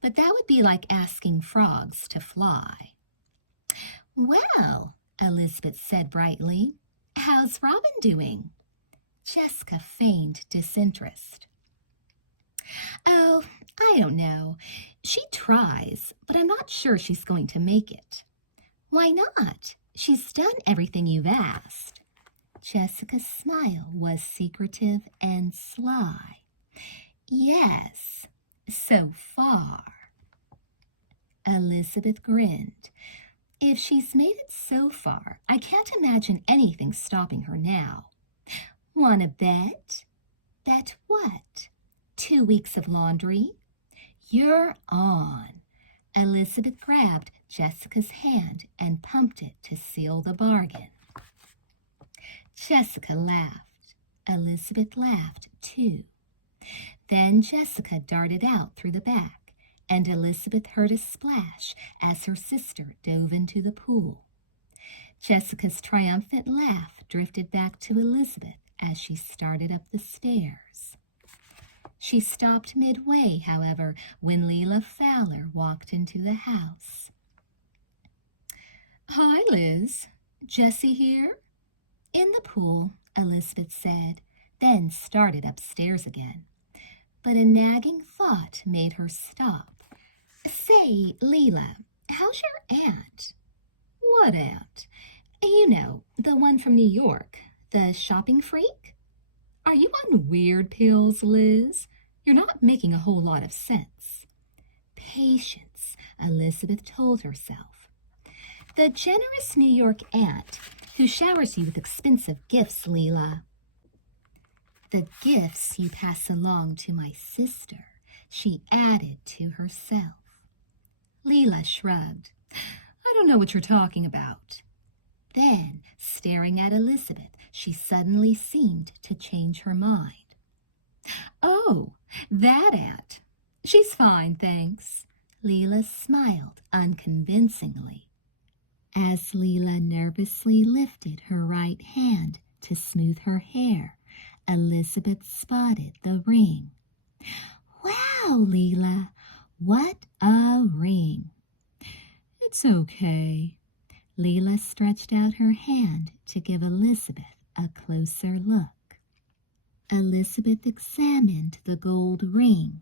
but that would be like asking frogs to fly. Well, Elizabeth said brightly, how's Robin doing? Jessica feigned disinterest. Oh, I don't know. She tries, but I'm not sure she's going to make it. Why not? She's done everything you've asked. Jessica's smile was secretive and sly. Yes, so far. Elizabeth grinned. If she's made it so far, I can't imagine anything stopping her now. Want to bet? Bet what? 2 weeks of laundry? You're on. Elizabeth grabbed Jessica's hand and pumped it to seal the bargain. Jessica laughed. Elizabeth laughed, too. Then Jessica darted out through the back, and Elizabeth heard a splash as her sister dove into the pool. Jessica's triumphant laugh drifted back to Elizabeth as she started up the stairs. She stopped midway, however, when Leila Fowler walked into the house. Hi, Liz. Jessie here? In the pool, Elizabeth said, then started upstairs again. but a nagging thought made her stop. Say, Leela, how's your aunt? What aunt? You know, the one from New York, the shopping freak? Are you on weird pills, Liz? You're not making a whole lot of sense. Patience, Elizabeth told herself. The generous New York aunt who showers you with expensive gifts, Leela. The gifts you pass along to my sister, she added to herself. Leela shrugged. I don't know what you're talking about. Then, staring at Elizabeth, she suddenly seemed to change her mind. Oh, that aunt. She's fine, thanks. Leela smiled unconvincingly. As Leela nervously lifted her right hand to smooth her hair, Elizabeth spotted the ring. Wow, Leela, what a ring. It's okay. Leela stretched out her hand to give Elizabeth a closer look. Elizabeth examined the gold ring.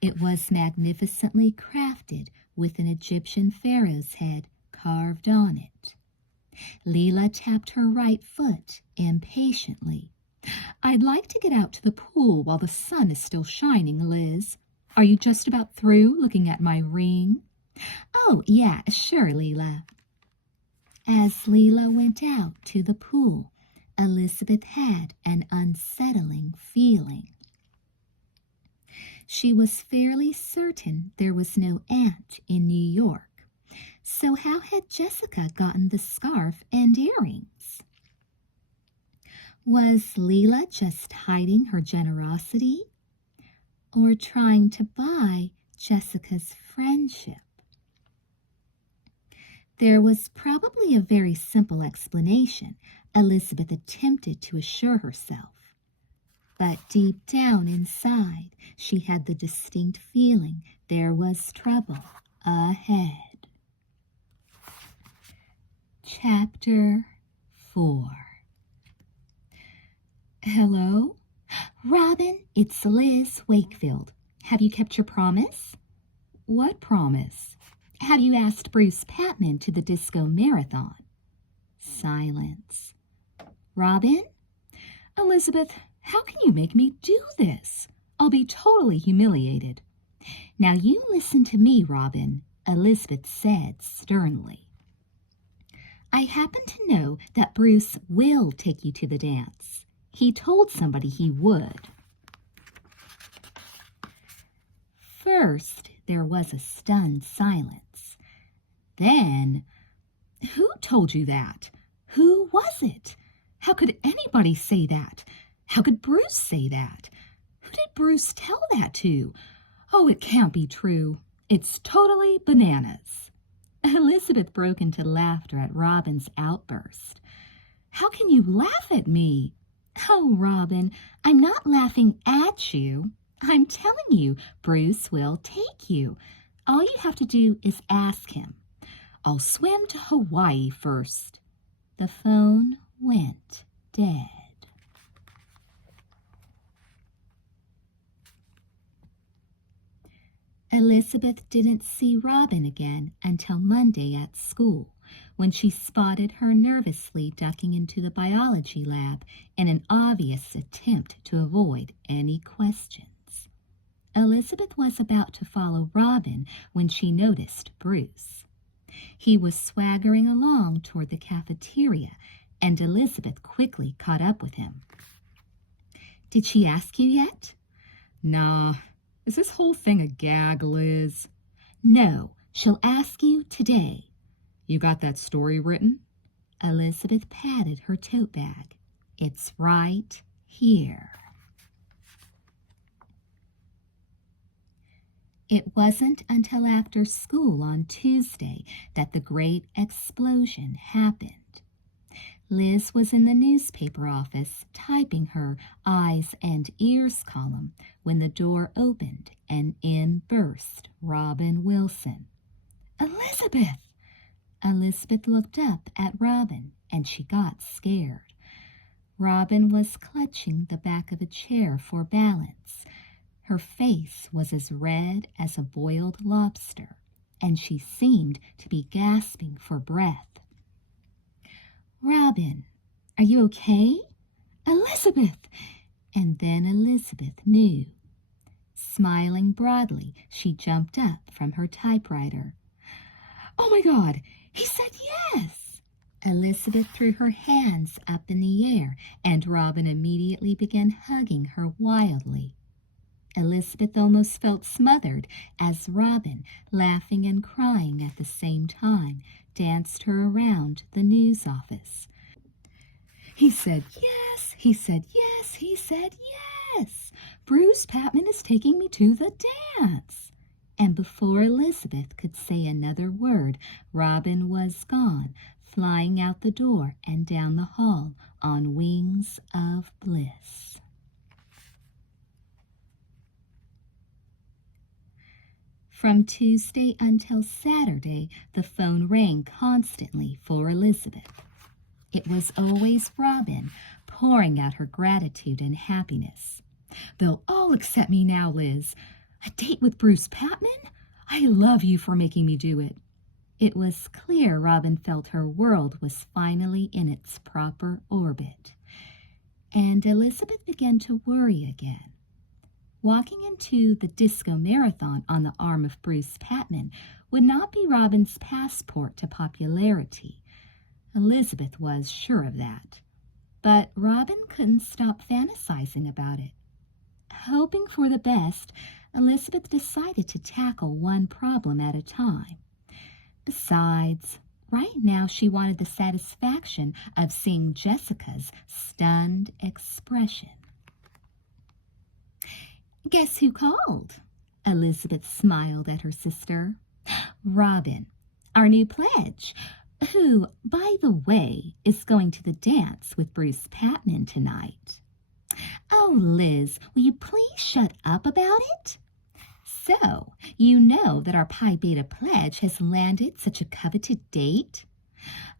It was magnificently crafted with an Egyptian pharaoh's head carved on it. Leela tapped her right foot impatiently. I'd like to get out to the pool while the sun is still shining, Liz. Are you just about through looking at my ring? Oh, yeah, sure, Leela. As Leela went out to the pool, Elizabeth had an unsettling feeling. She was fairly certain there was no aunt in New York. So how had Jessica gotten the scarf and earrings? Was Leela just hiding her generosity or trying to buy Jessica's friendship? There was probably a very simple explanation, Elizabeth attempted to assure herself. But deep down inside, she had the distinct feeling there was trouble ahead. Chapter 4. Hello? Robin, it's Liz Wakefield. Have you kept your promise? What promise? Have you asked Bruce Patman to the disco marathon? Silence. Robin? Elizabeth, how can you make me do this? I'll be totally humiliated. Now you listen to me, Robin, Elizabeth said sternly. I happen to know that Bruce will take you to the dance. He told somebody he would. First, there was a stunned silence. Then, who told you that? Who was it? How could anybody say that? How could Bruce say that? Who did Bruce tell that to? Oh, it can't be true. It's totally bananas. Elizabeth broke into laughter at Robin's outburst. How can you laugh at me? Oh, Robin, I'm not laughing at you. I'm telling you, Bruce will take you. All you have to do is ask him. I'll swim to Hawaii first. The phone went dead. Elizabeth didn't see Robin again until Monday at school, when she spotted her nervously ducking into the biology lab in an obvious attempt to avoid any questions. Elizabeth was about to follow Robin when she noticed Bruce. He was swaggering along toward the cafeteria, and Elizabeth quickly caught up with him. Did she ask you yet? Nah. Is this whole thing a gag, Liz? No, she'll ask you today. You got that story written? Elizabeth patted her tote bag. It's right here. It wasn't until after school on Tuesday that the great explosion happened. Liz was in the newspaper office typing her eyes and ears column when the door opened and in burst Robin Wilson. Elizabeth! Elizabeth looked up at Robin and she got scared. Robin was clutching the back of a chair for balance. Her face was as red as a boiled lobster, and she seemed to be gasping for breath. "Robin, are you okay?" "Elizabeth!" And then Elizabeth knew. Smiling broadly, she jumped up from her typewriter. "Oh my God, he said yes!" Elizabeth threw her hands up in the air, and Robin immediately began hugging her wildly. Elizabeth almost felt smothered as Robin, laughing and crying at the same time, danced her around the news office. "He said yes, he said yes, he said yes. Bruce Patman is taking me to the dance." And before Elizabeth could say another word, Robin was gone, flying out the door and down the hall on wings of bliss. From Tuesday until Saturday, the phone rang constantly for Elizabeth. It was always Robin, pouring out her gratitude and happiness. "They'll all accept me now, Liz. A date with Bruce Patman? I love you for making me do it." It was clear Robin felt her world was finally in its proper orbit. And Elizabeth began to worry again. Walking into the disco marathon on the arm of Bruce Patman would not be Robin's passport to popularity. Elizabeth was sure of that. But Robin couldn't stop fantasizing about it. Hoping for the best, Elizabeth decided to tackle one problem at a time. Besides, right now she wanted the satisfaction of seeing Jessica's stunned expression. "Guess who called?" Elizabeth smiled at her sister. "Robin, our new pledge, who, by the way, is going to the dance with Bruce Patman tonight." "Oh, Liz, will you please shut up about it?" "So, you know that our Pi Beta pledge has landed such a coveted date?"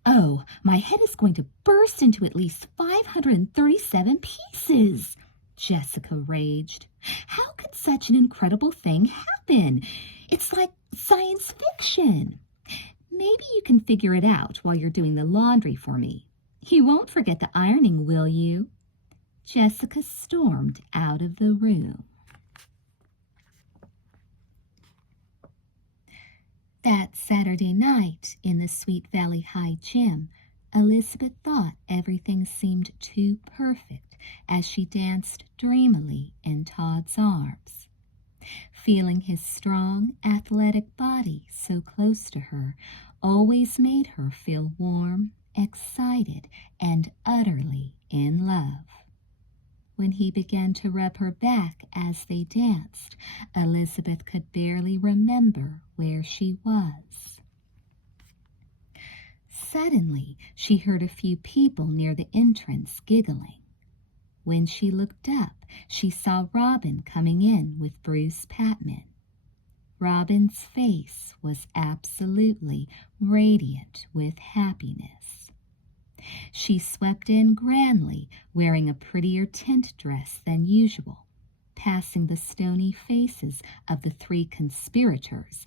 "Oh, my head is going to burst into at least 537 pieces," Jessica raged. "How could such an incredible thing happen? It's like science fiction." "Maybe you can figure it out while you're doing the laundry for me. You won't forget the ironing, will you?" Jessica stormed out of the room. That Saturday night in the Sweet Valley High gym, Elizabeth thought everything seemed too perfect as she danced dreamily in Todd's arms. Feeling his strong, athletic body so close to her always made her feel warm, excited, and utterly in love. When he began to rub her back as they danced, Elizabeth could barely remember where she was. Suddenly, she heard a few people near the entrance giggling. When she looked up, she saw Robin coming in with Bruce Patman. Robin's face was absolutely radiant with happiness. She swept in grandly, wearing a prettier tent dress than usual, passing the stony faces of the three conspirators.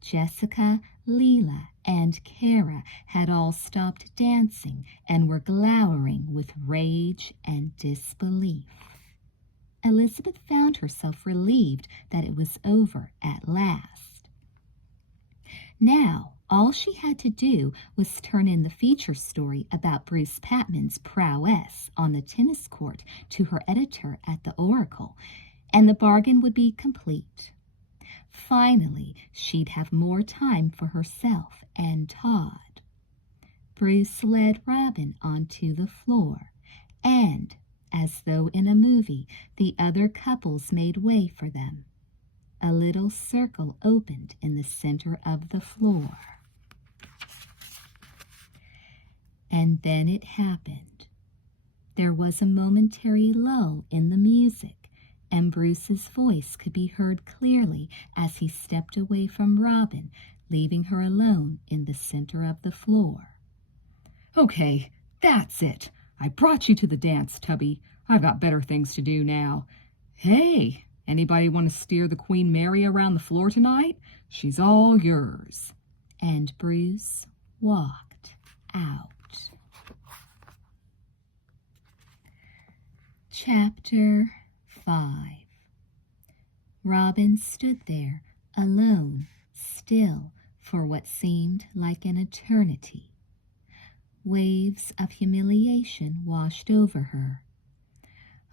Jessica, Leela, and Kara had all stopped dancing and were glowering with rage and disbelief. Elizabeth found herself relieved that it was over at last. Now, all she had to do was turn in the feature story about Bruce Patman's prowess on the tennis court to her editor at the Oracle, and the bargain would be complete. Finally, she'd have more time for herself and Todd. Bruce led Robin onto the floor, and, as though in a movie, the other couples made way for them. A little circle opened in the center of the floor. And then it happened. There was a momentary lull in the music, and Bruce's voice could be heard clearly as he stepped away from Robin, leaving her alone in the center of the floor. "Okay, that's it. I brought you to the dance, Tubby. I've got better things to do now. Hey, Anybody want to steer the Queen Mary around the floor tonight? She's all yours. And Bruce walked out. Chapter 5. Robin stood there, alone, still, for what seemed like an eternity. Waves of humiliation washed over her.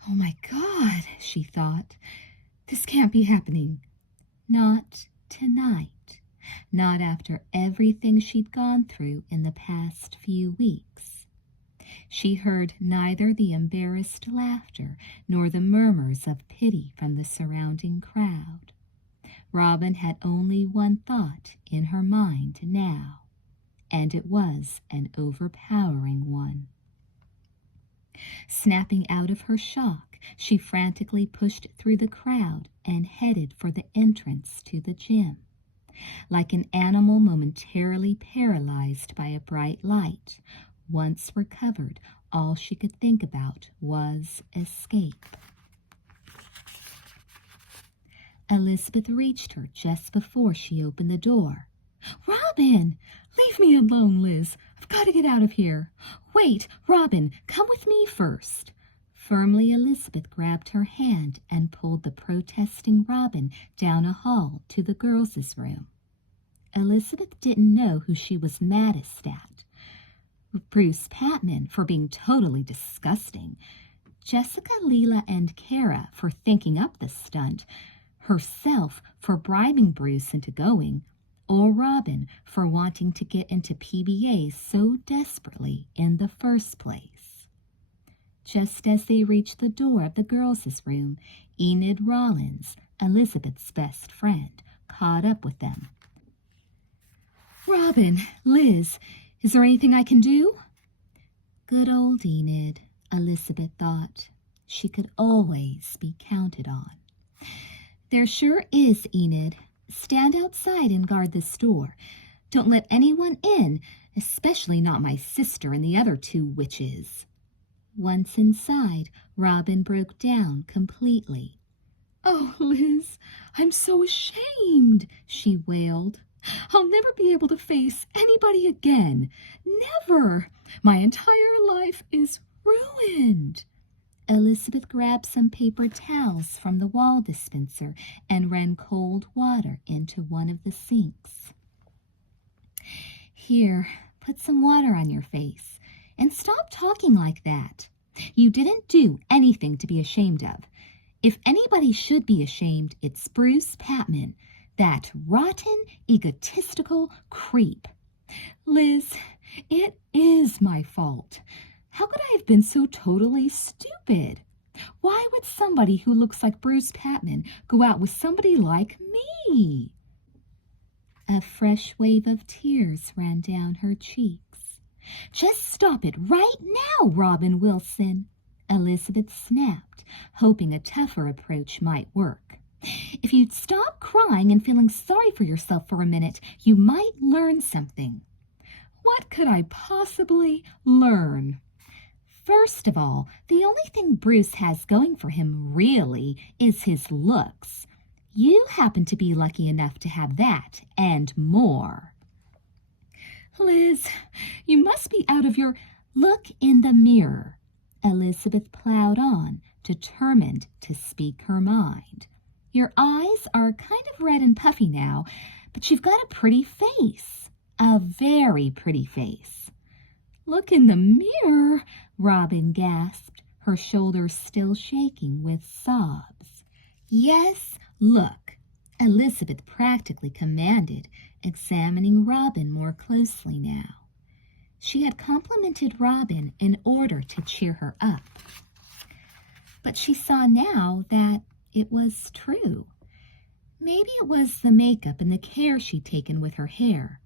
"Oh my God," she thought. "This can't be happening. Not tonight. Not after everything she'd gone through in the past few weeks." She heard neither the embarrassed laughter nor the murmurs of pity from the surrounding crowd. Robin had only one thought in her mind now, and it was an overpowering one. Snapping out of her shock, she frantically pushed through the crowd and headed for the entrance to the gym. Like an animal momentarily paralyzed by a bright light, once recovered, all she could think about was escape. Elizabeth reached her just before she opened the door. "Robin! Leave me alone, Liz. I've got to get out of here." "Wait, Robin, come with me first." Firmly, Elizabeth grabbed her hand and pulled the protesting Robin down a hall to the girls' room. Elizabeth didn't know who she was maddest at. Bruce Patman for being totally disgusting, Jessica, Leela, and Kara for thinking up the stunt, herself for bribing Bruce into going, or Robin for wanting to get into PBA so desperately in the first place. Just as they reached the door of the girls' room, Enid Rollins, Elizabeth's best friend, caught up with them. "Robin, Liz, is there anything I can do?" Good old Enid, Elizabeth thought. She could always be counted on. "There sure is, Enid. Stand outside and guard this door. Don't let anyone in, especially not my sister and the other two witches." Once inside, Robin broke down completely. "Oh, Liz, I'm so ashamed," she wailed. "I'll never be able to face anybody again. Never. My entire life is ruined." Elizabeth grabbed some paper towels from the wall dispenser and ran cold water into one of the sinks. "Here, put some water on your face, and stop talking like that. You didn't do anything to be ashamed of. If anybody should be ashamed, it's Bruce Patman, that rotten, egotistical creep. Liz, it is my fault. How could I have been so totally stupid? Why would somebody who looks like Bruce Patman go out with somebody like me?" A fresh wave of tears ran down her cheeks. "Just stop it right now, Robin Wilson," Elizabeth snapped, hoping a tougher approach might work. "If you'd stop crying and feeling sorry for yourself for a minute, you might learn something." "What could I possibly learn?" "First of all, the only thing Bruce has going for him, really, is his looks. You happen to be lucky enough to have that, and more." "Liz, you must be out of your—" "Look in the mirror." Elizabeth plowed on, determined to speak her mind. "Your eyes are kind of red and puffy now, but you've got a pretty face. A very pretty face." "Look in the mirror," Robin gasped, her shoulders still shaking with sobs. "Yes, look," Elizabeth practically commanded, examining Robin more closely now. She had complimented Robin in order to cheer her up, but she saw now that it was true. Maybe it was the makeup and the care she'd taken with her hair.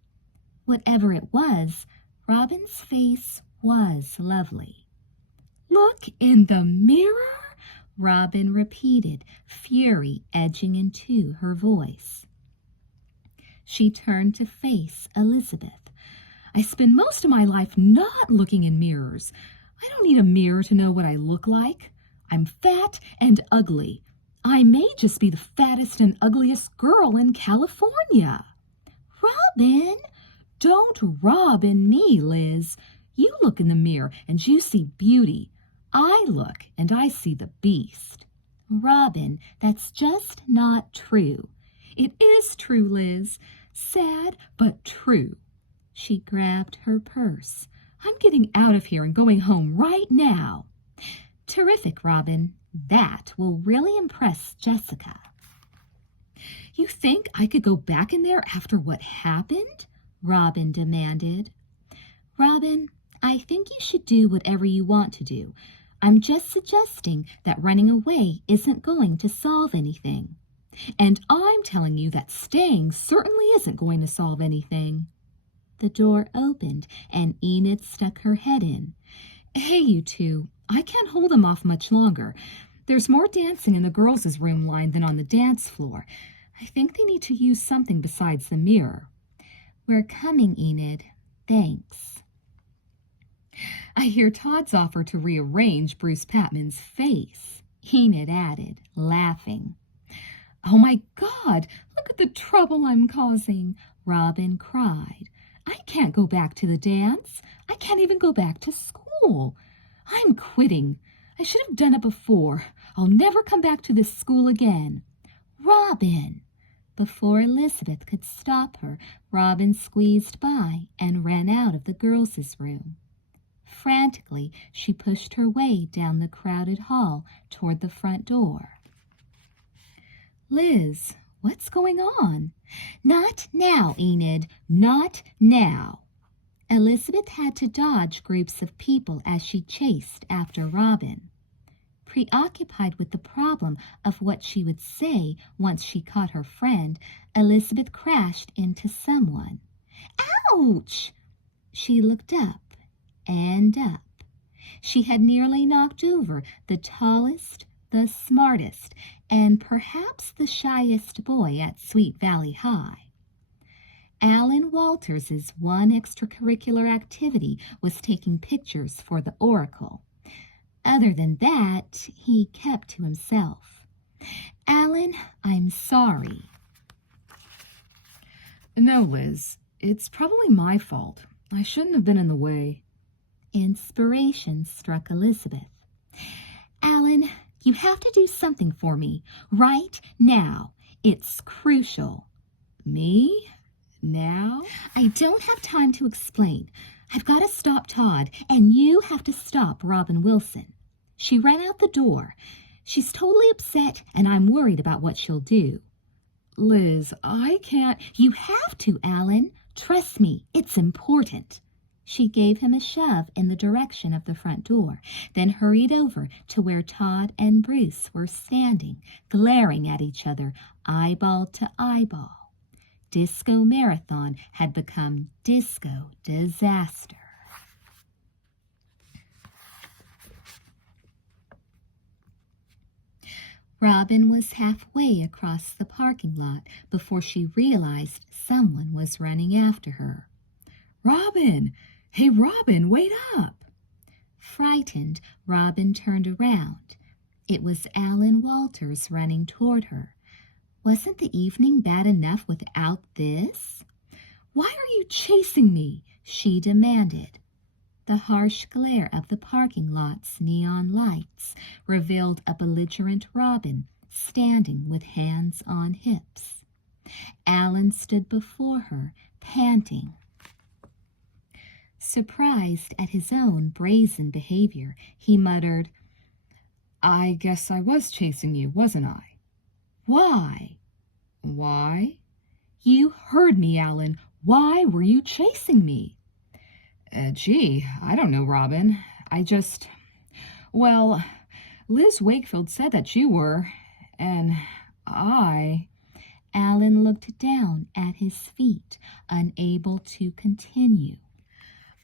Whatever it was, Robin's face was lovely. "Look in the mirror," Robin repeated, fury edging into her voice. She turned to face Elizabeth. "I spend most of my life not looking in mirrors. I don't need a mirror to know what I look like. I'm fat and ugly. I may just be the fattest and ugliest girl in California. Robin! Don't Robin me, Liz. You look in the mirror and you see beauty. I look and I see the beast. Robin, that's just not true. It is true, Liz. Sad, but true. She grabbed her purse. I'm getting out of here and going home right now. Terrific, Robin. That will really impress Jessica. You think I could go back in there after what happened? Robin demanded. Robin, I think you should do whatever you want to do. I'm just suggesting that running away isn't going to solve anything. And I'm telling you that staying certainly isn't going to solve anything. The door opened and Enid stuck her head in. Hey, you two, I can't hold them off much longer. There's more dancing in the girls' room line than on the dance floor. I think they need to use something besides the mirror. We're coming, Enid. Thanks. I hear Todd's offer to rearrange Bruce Patman's face, Enid added, laughing. Oh my God, look at the trouble I'm causing, Robin cried. I can't go back to the dance. I can't even go back to school. I'm quitting. I should have done it before. I'll never come back to this school again. Robin! Before Elizabeth could stop her, Robin squeezed by and ran out of the girls' room. Frantically, she pushed her way down the crowded hall toward the front door. Liz, what's going on? Not now, Enid, not now. Elizabeth had to dodge groups of people as she chased after Robin. Preoccupied with the problem of what she would say once she caught her friend, Elizabeth crashed into someone. Ouch! She looked up and up. She had nearly knocked over the tallest, the smartest, and perhaps the shyest boy at Sweet Valley High. Alan Walters's one extracurricular activity was taking pictures for the Oracle. Other than that, he kept to himself. Alan, I'm sorry. No, Liz, it's probably my fault. I shouldn't have been in the way. Inspiration struck Elizabeth. Alan, you have to do something for me right now. It's crucial. Me? Now? I don't have time to explain. I've got to stop Todd, and you have to stop Robin Wilson. She ran out the door. She's totally upset, and I'm worried about what she'll do. Liz, I can't. You have to, Alan. Trust me, it's important. She gave him a shove in the direction of the front door, then hurried over to where Todd and Bruce were standing, glaring at each other, eyeball to eyeball. Disco Marathon had become Disco Disaster. Robin was halfway across the parking lot before she realized someone was running after her. Robin! Hey, Robin, wait up! Frightened, Robin turned around. It was Alan Walters running toward her. Wasn't the evening bad enough without this? Why are you chasing me? She demanded. The harsh glare of the parking lot's neon lights revealed a belligerent Robin standing with hands on hips. Alan stood before her, panting. Surprised at his own brazen behavior, he muttered, I guess I was chasing you, wasn't I? Why? Why? You heard me, Alan. Why were you chasing me? Gee, I don't know, Robin. Well, Liz Wakefield said that you were, and I... Alan looked down at his feet, unable to continue.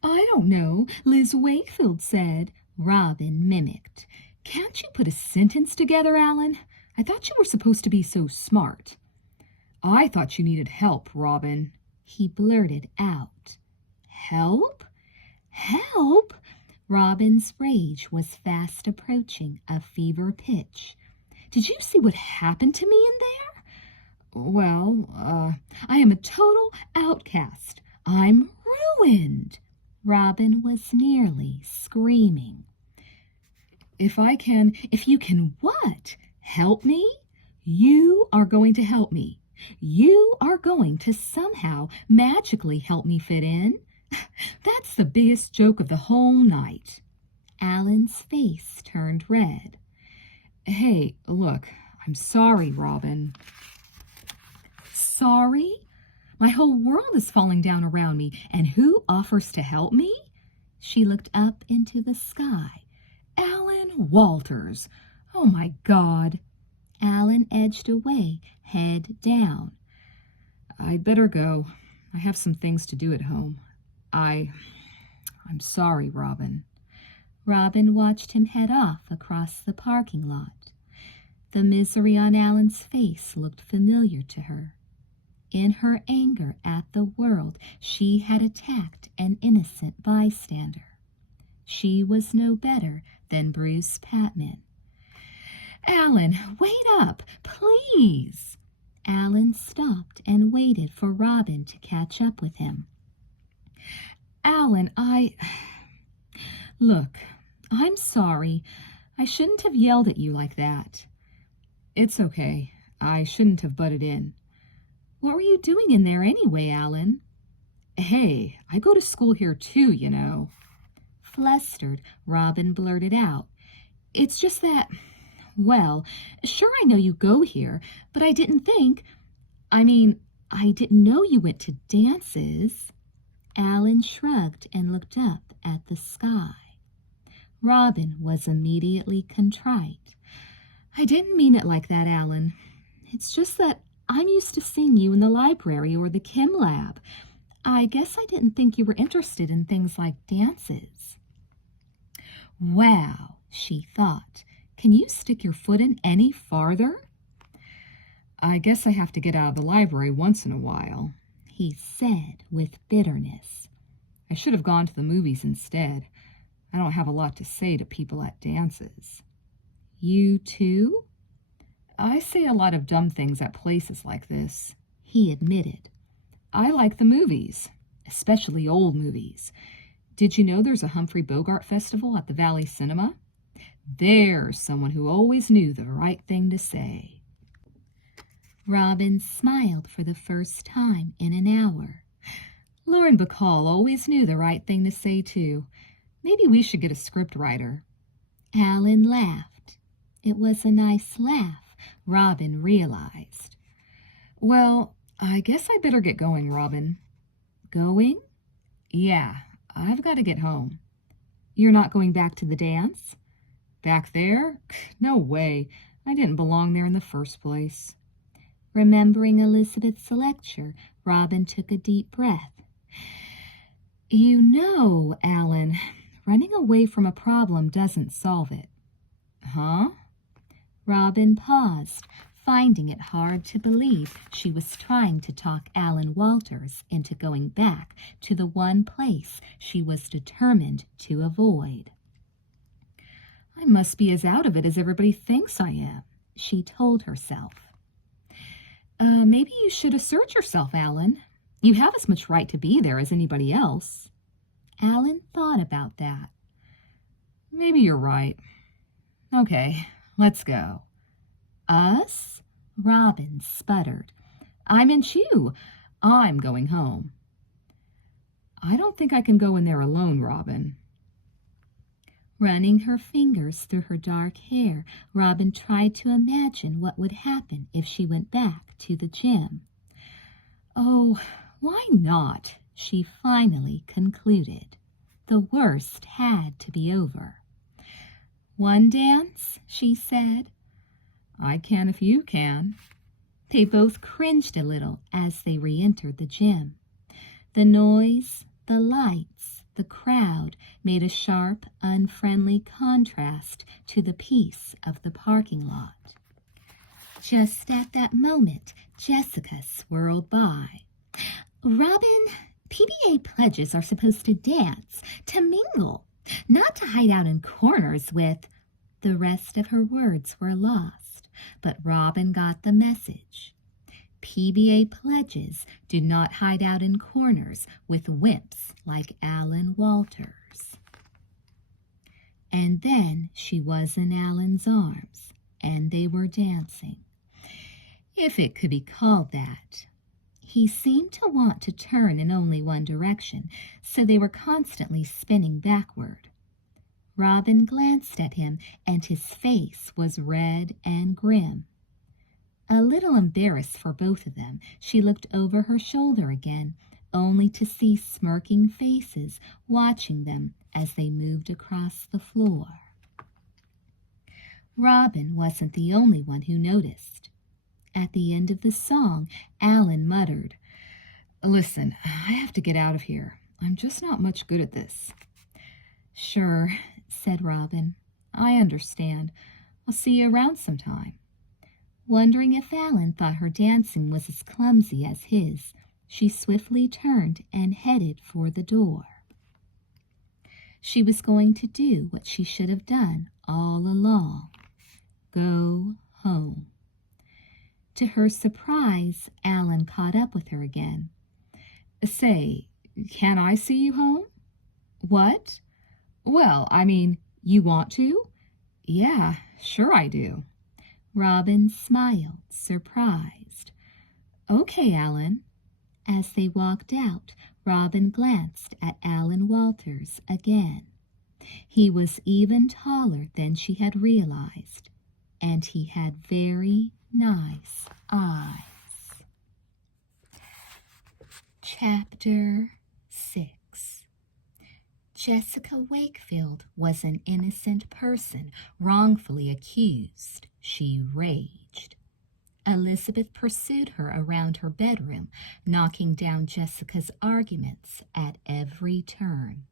I don't know. Liz Wakefield said, Robin mimicked. Can't you put a sentence together, Alan? I thought you were supposed to be so smart. I thought you needed help, Robin. He blurted out. Help? Help? Robin's rage was fast approaching a fever pitch. Did you see what happened to me in there? Well, I am a total outcast. I'm ruined. Robin was nearly screaming. If you can what? Help me? You are going to help me. You are going to somehow magically help me fit in? That's the biggest joke of the whole night. Alan's face turned red. Hey, look, I'm sorry, Robin. Sorry? My whole world is falling down around me, and who offers to help me? She looked up into the sky. Alan Walters. Oh, my God. Alan edged away, head down. I'd better go. I have some things to do at home. I'm sorry, Robin. Robin watched him head off across the parking lot. The misery on Alan's face looked familiar to her. In her anger at the world, she had attacked an innocent bystander. She was no better than Bruce Patman. Alan, wait up, please. Alan stopped and waited for Robin to catch up with him. Alan, Look, I'm sorry. I shouldn't have yelled at you like that. It's okay. I shouldn't have butted in. What were you doing in there anyway, Alan? Hey, I go to school here too, you know. Flustered, Robin blurted out. It's just that, well, sure I know you go here, but I didn't know you went to dances. Alan shrugged and looked up at the sky. Robin was immediately contrite. I didn't mean it like that, Alan. It's just that I'm used to seeing you in the library or the chem lab. I guess I didn't think you were interested in things like dances. Wow, she thought. Can you stick your foot in any farther? I guess I have to get out of the library once in a while, he said with bitterness. I should have gone to the movies instead. I don't have a lot to say to people at dances. You too? I say a lot of dumb things at places like this, he admitted. I like the movies, especially old movies. Did you know there's a Humphrey Bogart festival at the Valley Cinema? There's someone who always knew the right thing to say. Robin smiled for the first time in an hour. Lauren Bacall always knew the right thing to say, too. Maybe we should get a script writer. Alan laughed. It was a nice laugh, Robin realized. Well, I guess I better get going, Robin. Going? Yeah, I've got to get home. You're not going back to the dance? Back there? No way. I didn't belong there in the first place. Remembering Elizabeth's lecture, Robin took a deep breath. You know, Alan, running away from a problem doesn't solve it. Huh? Robin paused, finding it hard to believe she was trying to talk Alan Walters into going back to the one place she was determined to avoid. I must be as out of it as everybody thinks I am, she told herself. Maybe you should assert yourself, Alan. You have as much right to be there as anybody else. Alan thought about that. Maybe you're right. Okay, let's go. Us? Robin sputtered. I meant you. I'm going home. I don't think I can go in there alone, Robin. Running her fingers through her dark hair, Robin tried to imagine what would happen if she went back to the gym. Oh, why not? She finally concluded. The worst had to be over. One dance, she said. I can if you can. They both cringed a little as they re-entered the gym. The noise, the lights, the crowd made a sharp, unfriendly contrast to the peace of the parking lot. Just at that moment, Jessica swirled by. Robin, PBA pledges are supposed to dance, to mingle, not to hide out in corners with... The rest of her words were lost. but Robin got the message. PBA pledges do not hide out in corners with wimps like Alan Walters. And then she was in Alan's arms, and they were dancing, if it could be called that. He seemed to want to turn in only one direction, so they were constantly spinning backward. Robin glanced at him, and his face was red and grim. A little embarrassed for both of them, she looked over her shoulder again, only to see smirking faces watching them as they moved across the floor. Robin wasn't the only one who noticed. At the end of the song, Alan muttered, "Listen, I have to get out of here. I'm just not much good at this." "Sure," said Robin. "I understand. I'll see you around sometime." Wondering if Alan thought her dancing was as clumsy as his, she swiftly turned and headed for the door. She was going to do what she should have done all along: go home. To her surprise, Alan caught up with her again. "Say, can I see you home?" "What?" "Well, I mean, you want to?" "Yeah, sure I do." Robin smiled, surprised. "Okay, Alan." As they walked out, Robin glanced at Alan Walters again. He was even taller than she had realized, and he had very nice eyes. Chapter 6. Jessica Wakefield was an innocent person wrongfully accused, she raged. Elizabeth pursued her around her bedroom, knocking down Jessica's arguments at every turn.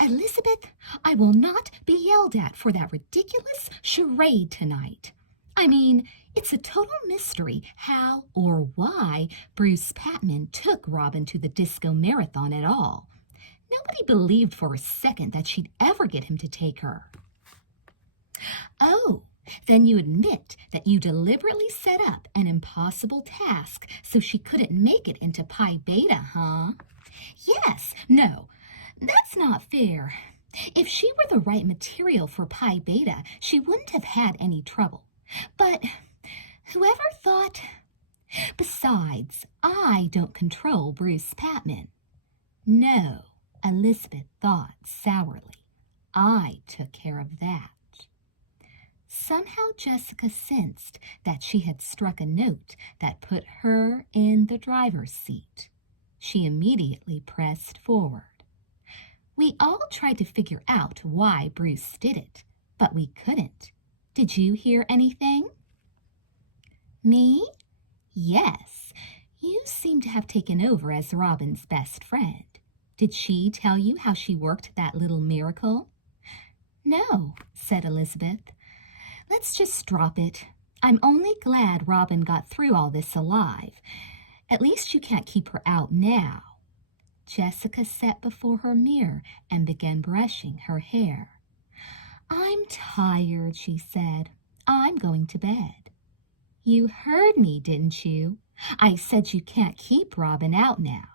"Elizabeth, I will not be yelled at for that ridiculous charade tonight. I mean, it's a total mystery how or why Bruce Patman took Robin to the disco marathon at all. Nobody believed for a second that she'd ever get him to take her." "Oh, then you admit that you deliberately set up an impossible task so she couldn't make it into Pi Beta, huh?" "Yes, no, that's not fair. If she were the right material for Pi Beta, she wouldn't have had any trouble. But whoever thought... Besides, I don't control Bruce Patman." "No," Elizabeth thought sourly. "I took care of that." Somehow Jessica sensed that she had struck a note that put her in the driver's seat. She immediately pressed forward. "We all tried to figure out why Bruce did it, but we couldn't. Did you hear anything?" "Me? Yes. You seem to have taken over as Robin's best friend. Did she tell you how she worked that little miracle?" "No," said Elizabeth. "Let's just drop it. I'm only glad Robin got through all this alive. At least you can't keep her out now." Jessica sat before her mirror and began brushing her hair. "I'm tired," she said. "I'm going to bed." "You heard me, didn't you? I said you can't keep Robin out now."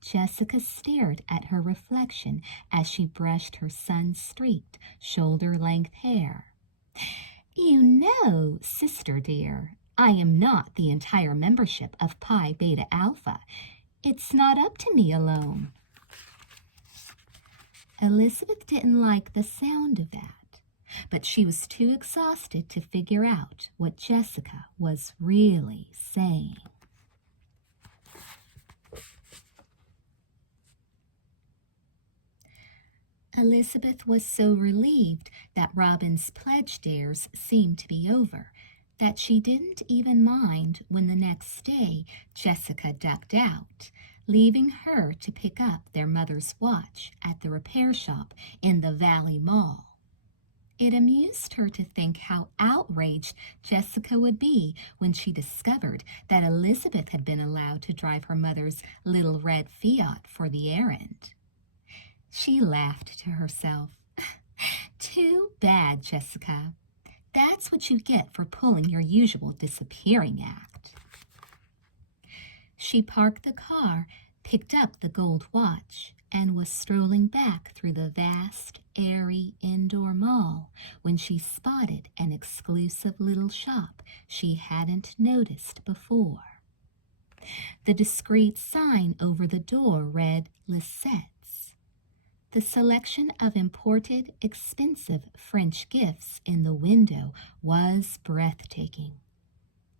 Jessica stared at her reflection as she brushed her sun-streaked, shoulder-length hair. "You know, sister dear, I am not the entire membership of Pi Beta Alpha. It's not up to me alone." Elizabeth didn't like the sound of that, but she was too exhausted to figure out what Jessica was really saying. Elizabeth was so relieved that Robin's pledge dares seemed to be over that she didn't even mind when the next day Jessica ducked out, leaving her to pick up their mother's watch at the repair shop in the Valley Mall. It amused her to think how outraged Jessica would be when she discovered that Elizabeth had been allowed to drive her mother's little red Fiat for the errand. She laughed to herself. "Too bad, Jessica. That's what you get for pulling your usual disappearing act. She parked the car, picked up the gold watch, and was strolling back through the vast, airy indoor mall when she spotted an exclusive little shop she hadn't noticed before. The discreet sign over the door read Lisette's. The selection of imported, expensive French gifts in the window was breathtaking.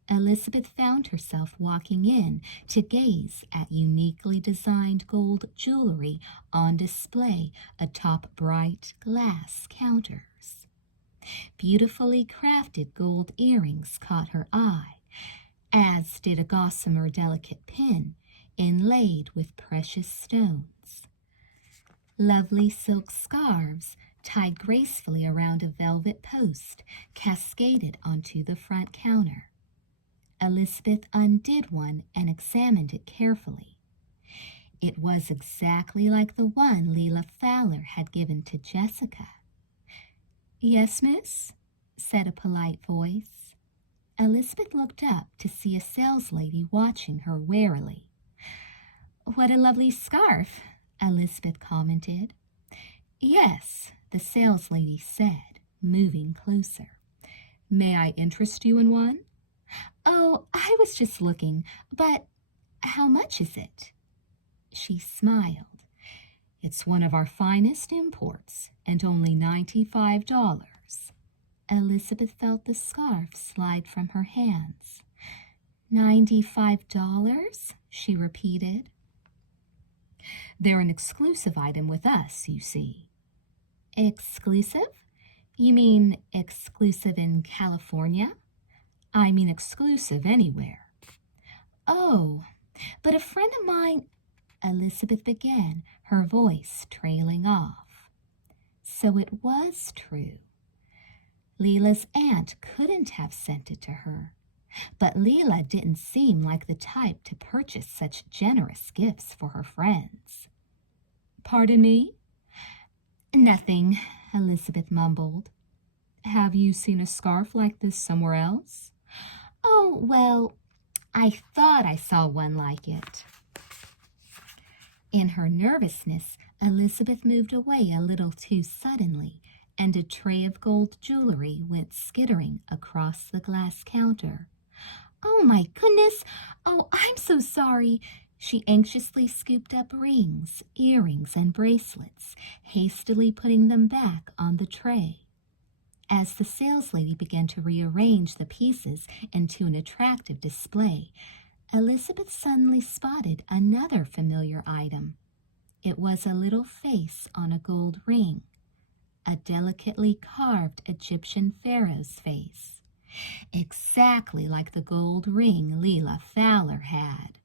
Elizabeth found herself walking in to gaze at uniquely designed gold jewelry on display atop bright glass counters. Beautifully crafted gold earrings caught her eye, as did a gossamer delicate pin inlaid with precious stones. Lovely silk scarves tied gracefully around a velvet post cascaded onto the front counter. Elizabeth undid one and examined it carefully. It was exactly like the one Leila Fowler had given to Jessica. "Yes, miss?" said a polite voice. Elizabeth looked up to see a saleslady watching her warily. "What a lovely scarf," Elizabeth commented. "Yes," the saleslady said, moving closer. "May I interest you in one?" "Oh, I was just looking, but how much is it?" She smiled. "It's one of our finest imports, and only $95. Elizabeth felt the scarf slide from her hands. $95? She repeated. "They're an exclusive item with us, you see." "Exclusive? You mean exclusive in California?" "I mean exclusive anywhere." "Oh, but a friend of mine—" Elizabeth began, her voice trailing off. So it was true. Leila's aunt couldn't have sent it to her, but Leila didn't seem like the type to purchase such generous gifts for her friends. "Pardon me?" "Nothing," Elizabeth mumbled. "Have you seen a scarf like this somewhere else?" "Oh, well, I thought I saw one like it." In her nervousness, Elizabeth moved away a little too suddenly, and a tray of gold jewelry went skittering across the glass counter. "Oh, my goodness! Oh, I'm so sorry!" She anxiously scooped up rings, earrings, and bracelets, hastily putting them back on the tray. As the saleslady began to rearrange the pieces into an attractive display, Elizabeth suddenly spotted another familiar item. It was a little face on a gold ring, a delicately carved Egyptian pharaoh's face, exactly like the gold ring Leila Fowler had.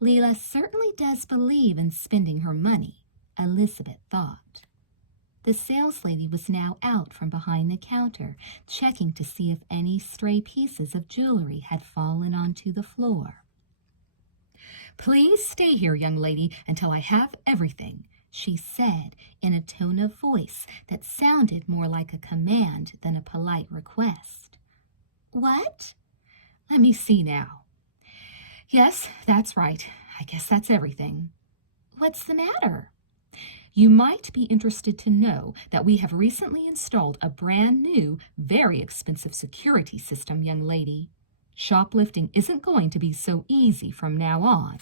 Leila certainly does believe in spending her money, Elizabeth thought. The saleslady was now out from behind the counter, checking to see if any stray pieces of jewelry had fallen onto the floor. "Please stay here, young lady, until I have everything," she said in a tone of voice that sounded more like a command than a polite request. "What?" "Let me see now. Yes, that's right. I guess that's everything." "What's the matter?" "You might be interested to know that we have recently installed a brand new, very expensive security system, young lady. Shoplifting isn't going to be so easy from now on."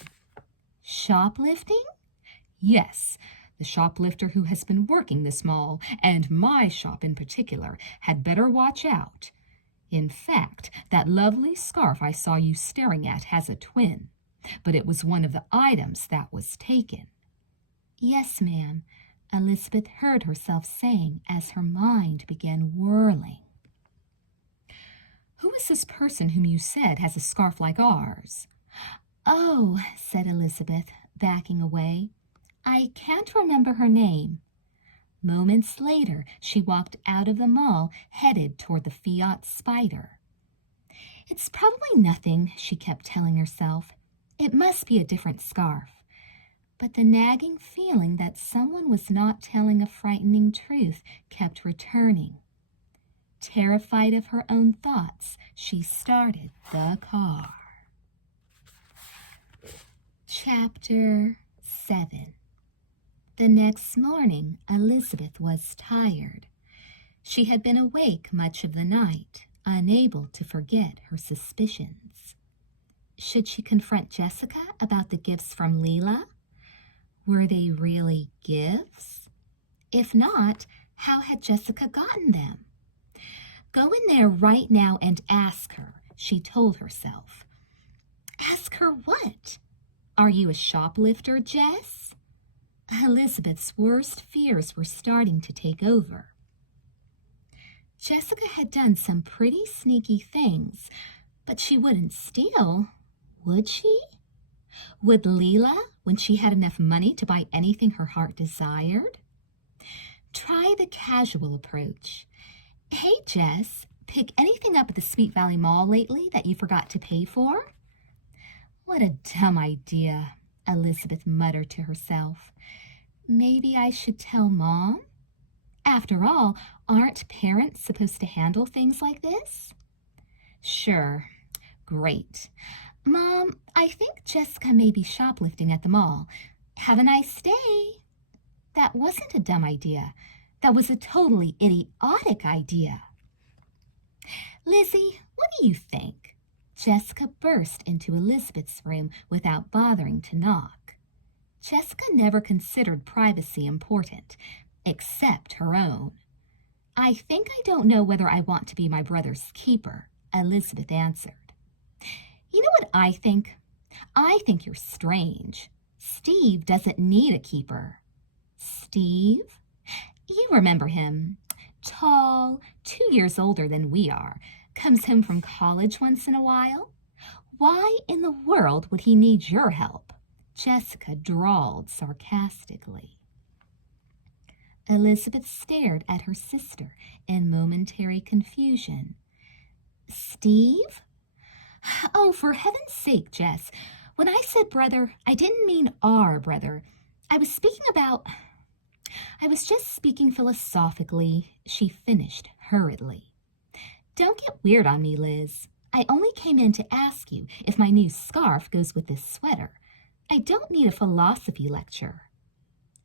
"Shoplifting?" "Yes. The shoplifter who has been working this mall, and my shop in particular, had better watch out. In fact, that lovely scarf I saw you staring at has a twin, but it was one of the items that was taken." "Yes, ma'am," Elizabeth heard herself saying as her mind began whirling. "Who is this person whom you said has a scarf like ours?" "Oh," said Elizabeth, backing away. "I can't remember her name." Moments later, she walked out of the mall, headed toward the Fiat Spider. "It's probably nothing," she kept telling herself. "It must be a different scarf." But the nagging feeling that someone was not telling a frightening truth kept returning. Terrified of her own thoughts, she started the car. Chapter 7. The next morning, Elizabeth was tired. She had been awake much of the night, unable to forget her suspicions. Should she confront Jessica about the gifts from Leela? Were they really gifts? If not, how had Jessica gotten them? Go in there right now and ask her, she told herself. Ask her what? Are you a shoplifter, Jess? Elizabeth's worst fears were starting to take over. Jessica had done some pretty sneaky things, but she wouldn't steal, would she? Would Leela, when she had enough money to buy anything her heart desired? Try the casual approach. Hey, Jess, pick anything up at the Sweet Valley Mall lately that you forgot to pay for? What a dumb idea, Elizabeth muttered to herself. Maybe I should tell Mom? After all, aren't parents supposed to handle things like this? Sure, great. Mom, I think Jessica may be shoplifting at the mall. Have a nice day. That wasn't a dumb idea. That was a totally idiotic idea. Lizzie, what do you think? Jessica burst into Elizabeth's room without bothering to knock. Jessica never considered privacy important, except her own. I think I don't know whether I want to be my brother's keeper, Elizabeth answered. You know what I think? I think you're strange. Steve doesn't need a keeper. Steve? You remember him. Tall, 2 years older than we are. Comes home from college once in a while. Why in the world would he need your help? Jessica drawled sarcastically. Elizabeth stared at her sister in momentary confusion. Steve? Oh, for heaven's sake, Jess. When I said brother, I didn't mean our brother. I was just speaking philosophically, she finished hurriedly. Don't get weird on me, Liz. I only came in to ask you if my new scarf goes with this sweater. I don't need a philosophy lecture.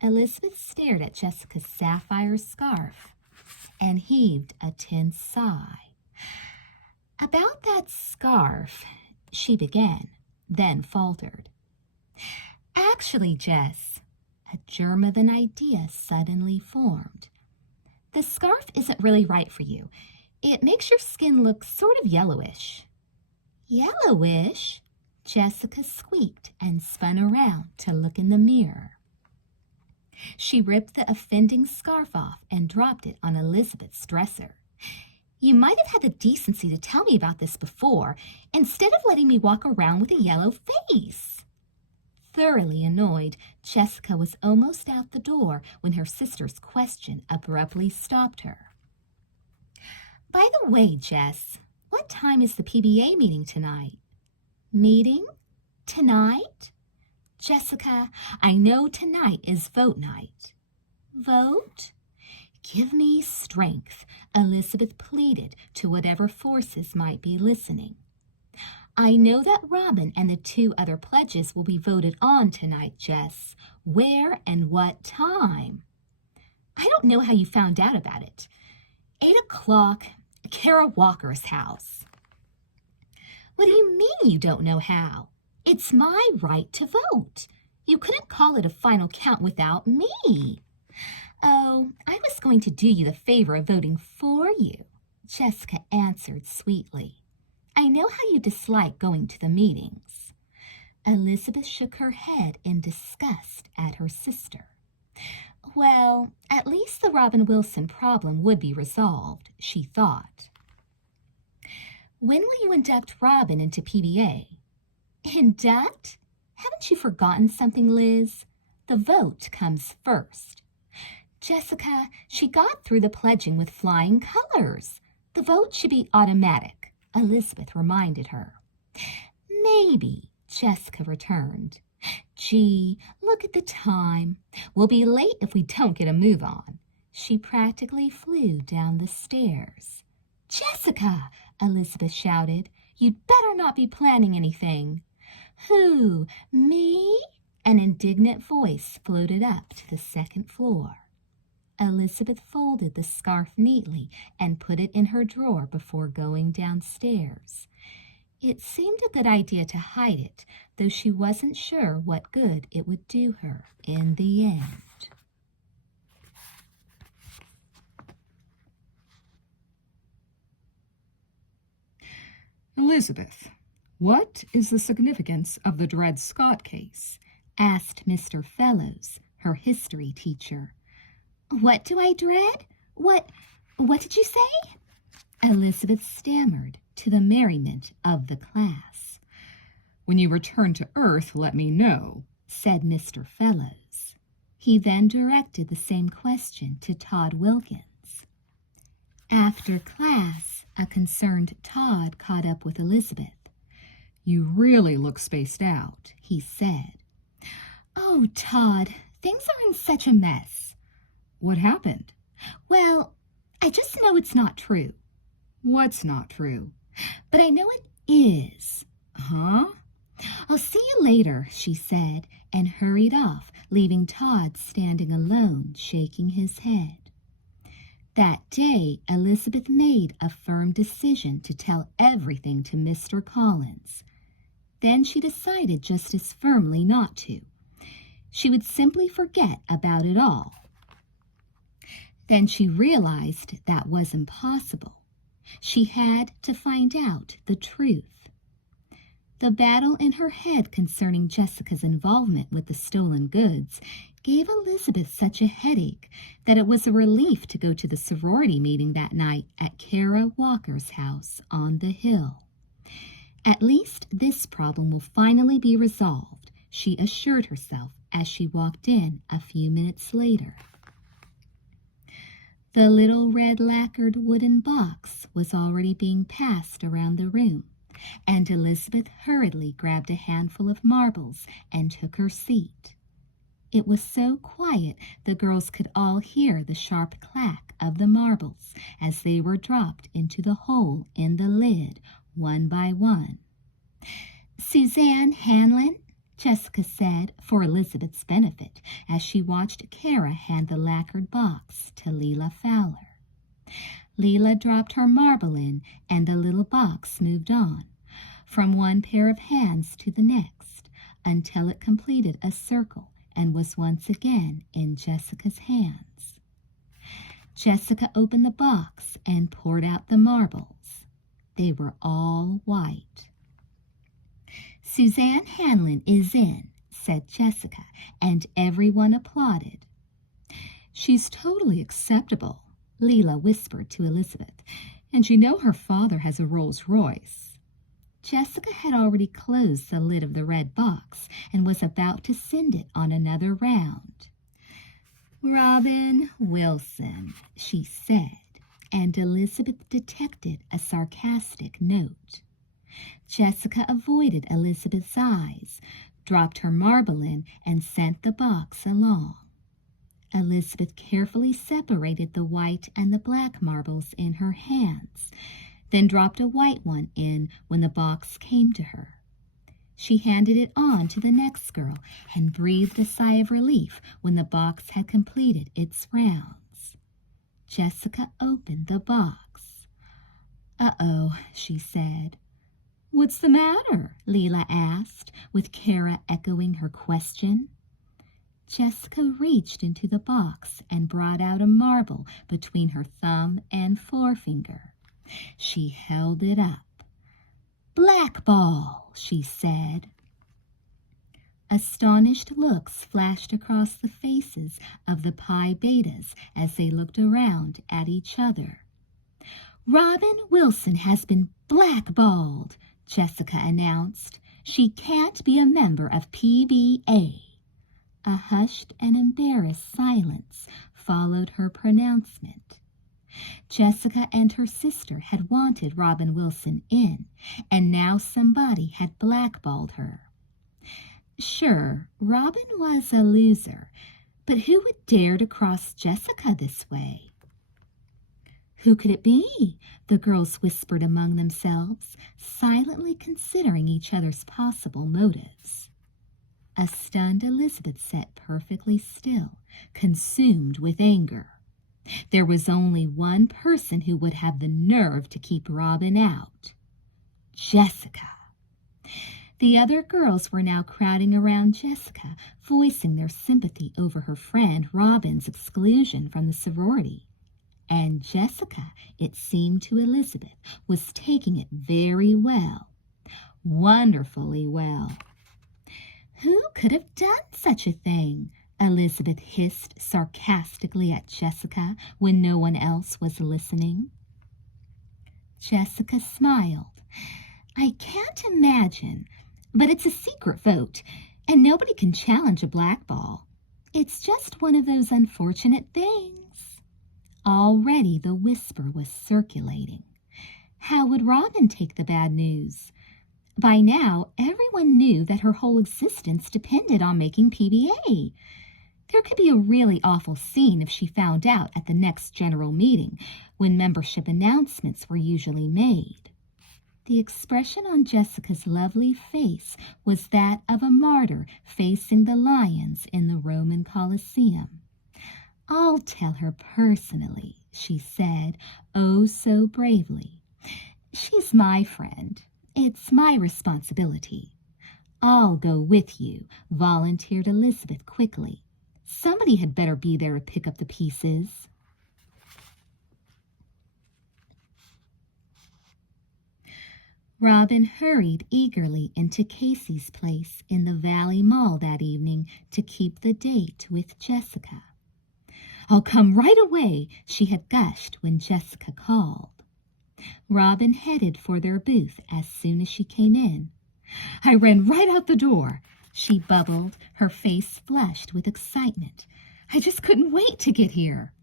Elizabeth stared at Jessica's sapphire scarf and heaved a tense sigh. About that scarf, she began, then faltered. Actually, Jess, a germ of an idea suddenly formed. The scarf isn't really right for you. It makes your skin look sort of yellowish. Yellowish? Jessica squeaked and spun around to look in the mirror. She ripped the offending scarf off and dropped it on Elizabeth's dresser. You might have had the decency to tell me about this before, instead of letting me walk around with a yellow face. Thoroughly annoyed, Jessica was almost out the door when her sister's question abruptly stopped her. By the way, Jess, what time is the PBA meeting tonight? Meeting? Tonight? Jessica, I know tonight is vote night. Vote? Give me strength, Elizabeth pleaded to whatever forces might be listening. I know that Robin and the 2 other pledges will be voted on tonight, Jess. Where and what time? I don't know how you found out about it. 8 o'clock, Kara Walker's house. What do you mean you don't know how? It's my right to vote. You couldn't call it a final count without me. Oh, I was going to do you the favor of voting for you, Jessica answered sweetly. I know how you dislike going to the meetings. Elizabeth shook her head in disgust at her sister. Well, at least the Robin Wilson problem would be resolved, she thought. When will you induct Robin into PBA? Induct? Haven't you forgotten something, Liz? The vote comes first. Jessica, she got through the pledging with flying colors. The vote should be automatic, Elizabeth reminded her. Maybe, Jessica returned. Gee, look at the time. We'll be late if we don't get a move on. She practically flew down the stairs. Jessica, Elizabeth shouted, you'd better not be planning anything. Who, me? An indignant voice floated up to the second floor. Elizabeth folded the scarf neatly and put it in her drawer before going downstairs. It seemed a good idea to hide it, though she wasn't sure what good it would do her in the end. Elizabeth, what is the significance of the Dred Scott case? Asked Mr. Fellows, her history teacher. What do I dread? What did you say? Elizabeth stammered, to the merriment of the class. When you return to Earth, let me know, said Mr. Fellows. He then directed the same question to Todd Wilkins. After class, a concerned Todd caught up with Elizabeth. You really look spaced out, he said. Oh, Todd, things are in such a mess. What happened? Well, I just know it's not true. What's not true? But I know it is. Huh? I'll see you later, she said, and hurried off, leaving Todd standing alone, shaking his head. That day, Elizabeth made a firm decision to tell everything to Mr. Collins. Then she decided just as firmly not to. She would simply forget about it all. Then she realized that was impossible. She had to find out the truth. The battle in her head concerning Jessica's involvement with the stolen goods gave Elizabeth such a headache that it was a relief to go to the sorority meeting that night at Kara Walker's house on the hill. At least this problem will finally be resolved, she assured herself as she walked in a few minutes later. The little red lacquered wooden box was already being passed around the room, and Elizabeth hurriedly grabbed a handful of marbles and took her seat. It was so quiet the girls could all hear the sharp clack of the marbles as they were dropped into the hole in the lid one by one. Suzanne Hanlon, Jessica said for Elizabeth's benefit as she watched Kara hand the lacquered box to Leela Fowler. Leela dropped her marble in, and the little box moved on, from one pair of hands to the next, until it completed a circle and was once again in Jessica's hands. Jessica opened the box and poured out the marbles. They were all white. Suzanne Hanlon is in, said Jessica, and everyone applauded. She's totally acceptable, Leela whispered to Elizabeth, and you know her father has a Rolls Royce. Jessica had already closed the lid of the red box and was about to send it on another round. Robin Wilson, she said, and Elizabeth detected a sarcastic note. Jessica avoided Elizabeth's eyes, dropped her marble in, and sent the box along. Elizabeth carefully separated the white and the black marbles in her hands, then dropped a white one in when the box came to her. She handed it on to the next girl and breathed a sigh of relief when the box had completed its rounds. Jessica opened the box. "Uh-oh," she said. "What's the matter?" Leela asked, with Kara echoing her question. Jessica reached into the box and brought out a marble between her thumb and forefinger. She held it up. "Black ball," she said. Astonished looks flashed across the faces of the Pi Betas as they looked around at each other. "Robin Wilson has been blackballed," Jessica announced. "She can't be a member of PBA." A hushed and embarrassed silence followed her pronouncement. Jessica and her sister had wanted Robin Wilson in, and now somebody had blackballed her. Sure, Robin was a loser, but who would dare to cross Jessica this way? Who could it be? The girls whispered among themselves, silently considering each other's possible motives. A stunned Elizabeth sat perfectly still, consumed with anger. There was only one person who would have the nerve to keep Robin out: Jessica. The other girls were now crowding around Jessica, voicing their sympathy over her friend Robin's exclusion from the sorority. And Jessica, it seemed to Elizabeth, was taking it very well. Wonderfully well. Who could have done such a thing? Elizabeth hissed sarcastically at Jessica when no one else was listening. Jessica smiled. I can't imagine, but it's a secret vote, and nobody can challenge a blackball. It's just one of those unfortunate things. Already the whisper was circulating. How would Robin take the bad news? By now, everyone knew that her whole existence depended on making PBA. There could be a really awful scene if she found out at the next general meeting, when membership announcements were usually made. The expression on Jessica's lovely face was that of a martyr facing the lions in the Roman Colosseum. I'll tell her personally, she said, oh so bravely. She's my friend. It's my responsibility. I'll go with you, volunteered Elizabeth quickly. Somebody had better be there to pick up the pieces. Robin hurried eagerly into Casey's place in the Valley Mall that evening to keep the date with Jessica. I'll come right away, she had gushed when Jessica called. Robin headed for their booth as soon as she came in. I ran right out the door, she bubbled, her face flushed with excitement. I just couldn't wait to get here.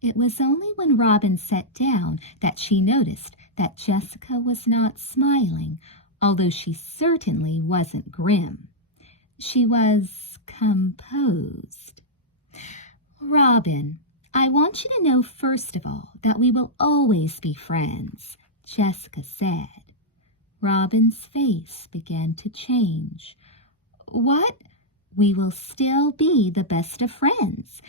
It was only when Robin sat down that she noticed that Jessica was not smiling, although she certainly wasn't grim. She was composed. Robin, I want you to know first of all that we will always be friends, Jessica said. Robin's face began to change. What? We will still be the best of friends.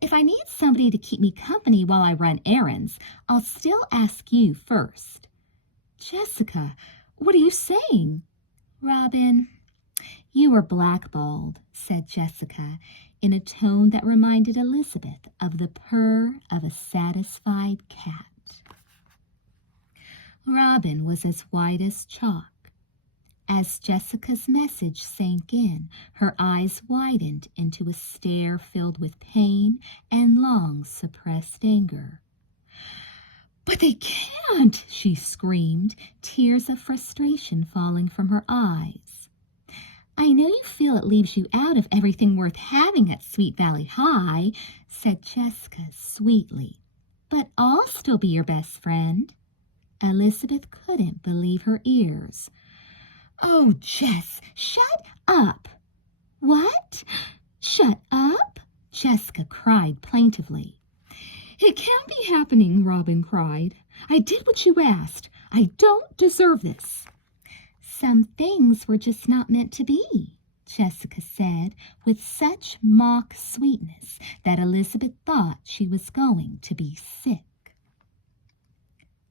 If I need somebody to keep me company while I run errands, I'll still ask you first. Jessica, what are you saying? Robin, you were blackballed, said Jessica, in a tone that reminded Elizabeth of the purr of a satisfied cat. Robin was as white as chalk. As Jessica's message sank in, her eyes widened into a stare filled with pain and long suppressed anger. But they can't, she screamed, tears of frustration falling from her eyes. I know you feel it leaves you out of everything worth having at Sweet Valley High, said Jessica sweetly, but I'll still be your best friend. Elizabeth couldn't believe her ears. Oh, Jess, shut up. What? Shut up? Jessica cried plaintively. It can't be happening, Robin cried. I did what you asked. I don't deserve this. Some things were just not meant to be, Jessica said with such mock sweetness that Elizabeth thought she was going to be sick.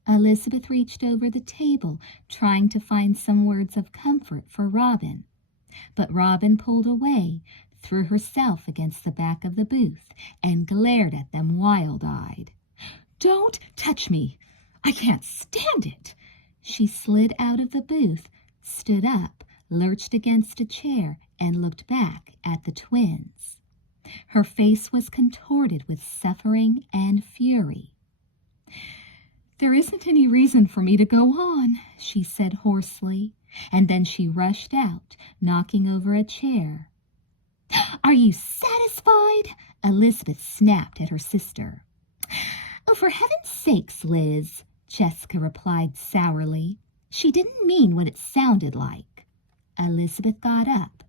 Elizabeth reached over the table, trying to find some words of comfort for Robin. But Robin pulled away, threw herself against the back of the booth, and glared at them wild-eyed. Don't touch me! I can't stand it! She slid out of the booth, stood up, lurched against a chair, and looked back at the twins. Her face was contorted with suffering and fury. There isn't any reason for me to go on, she said hoarsely, and then she rushed out, knocking over a chair. Are you satisfied? Elizabeth snapped at her sister. Oh, for heaven's sakes, Liz, Jessica replied sourly. She didn't mean what it sounded like. Elizabeth got up.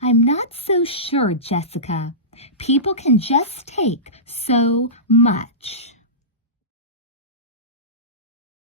I'm not so sure, Jessica. People can just take so much.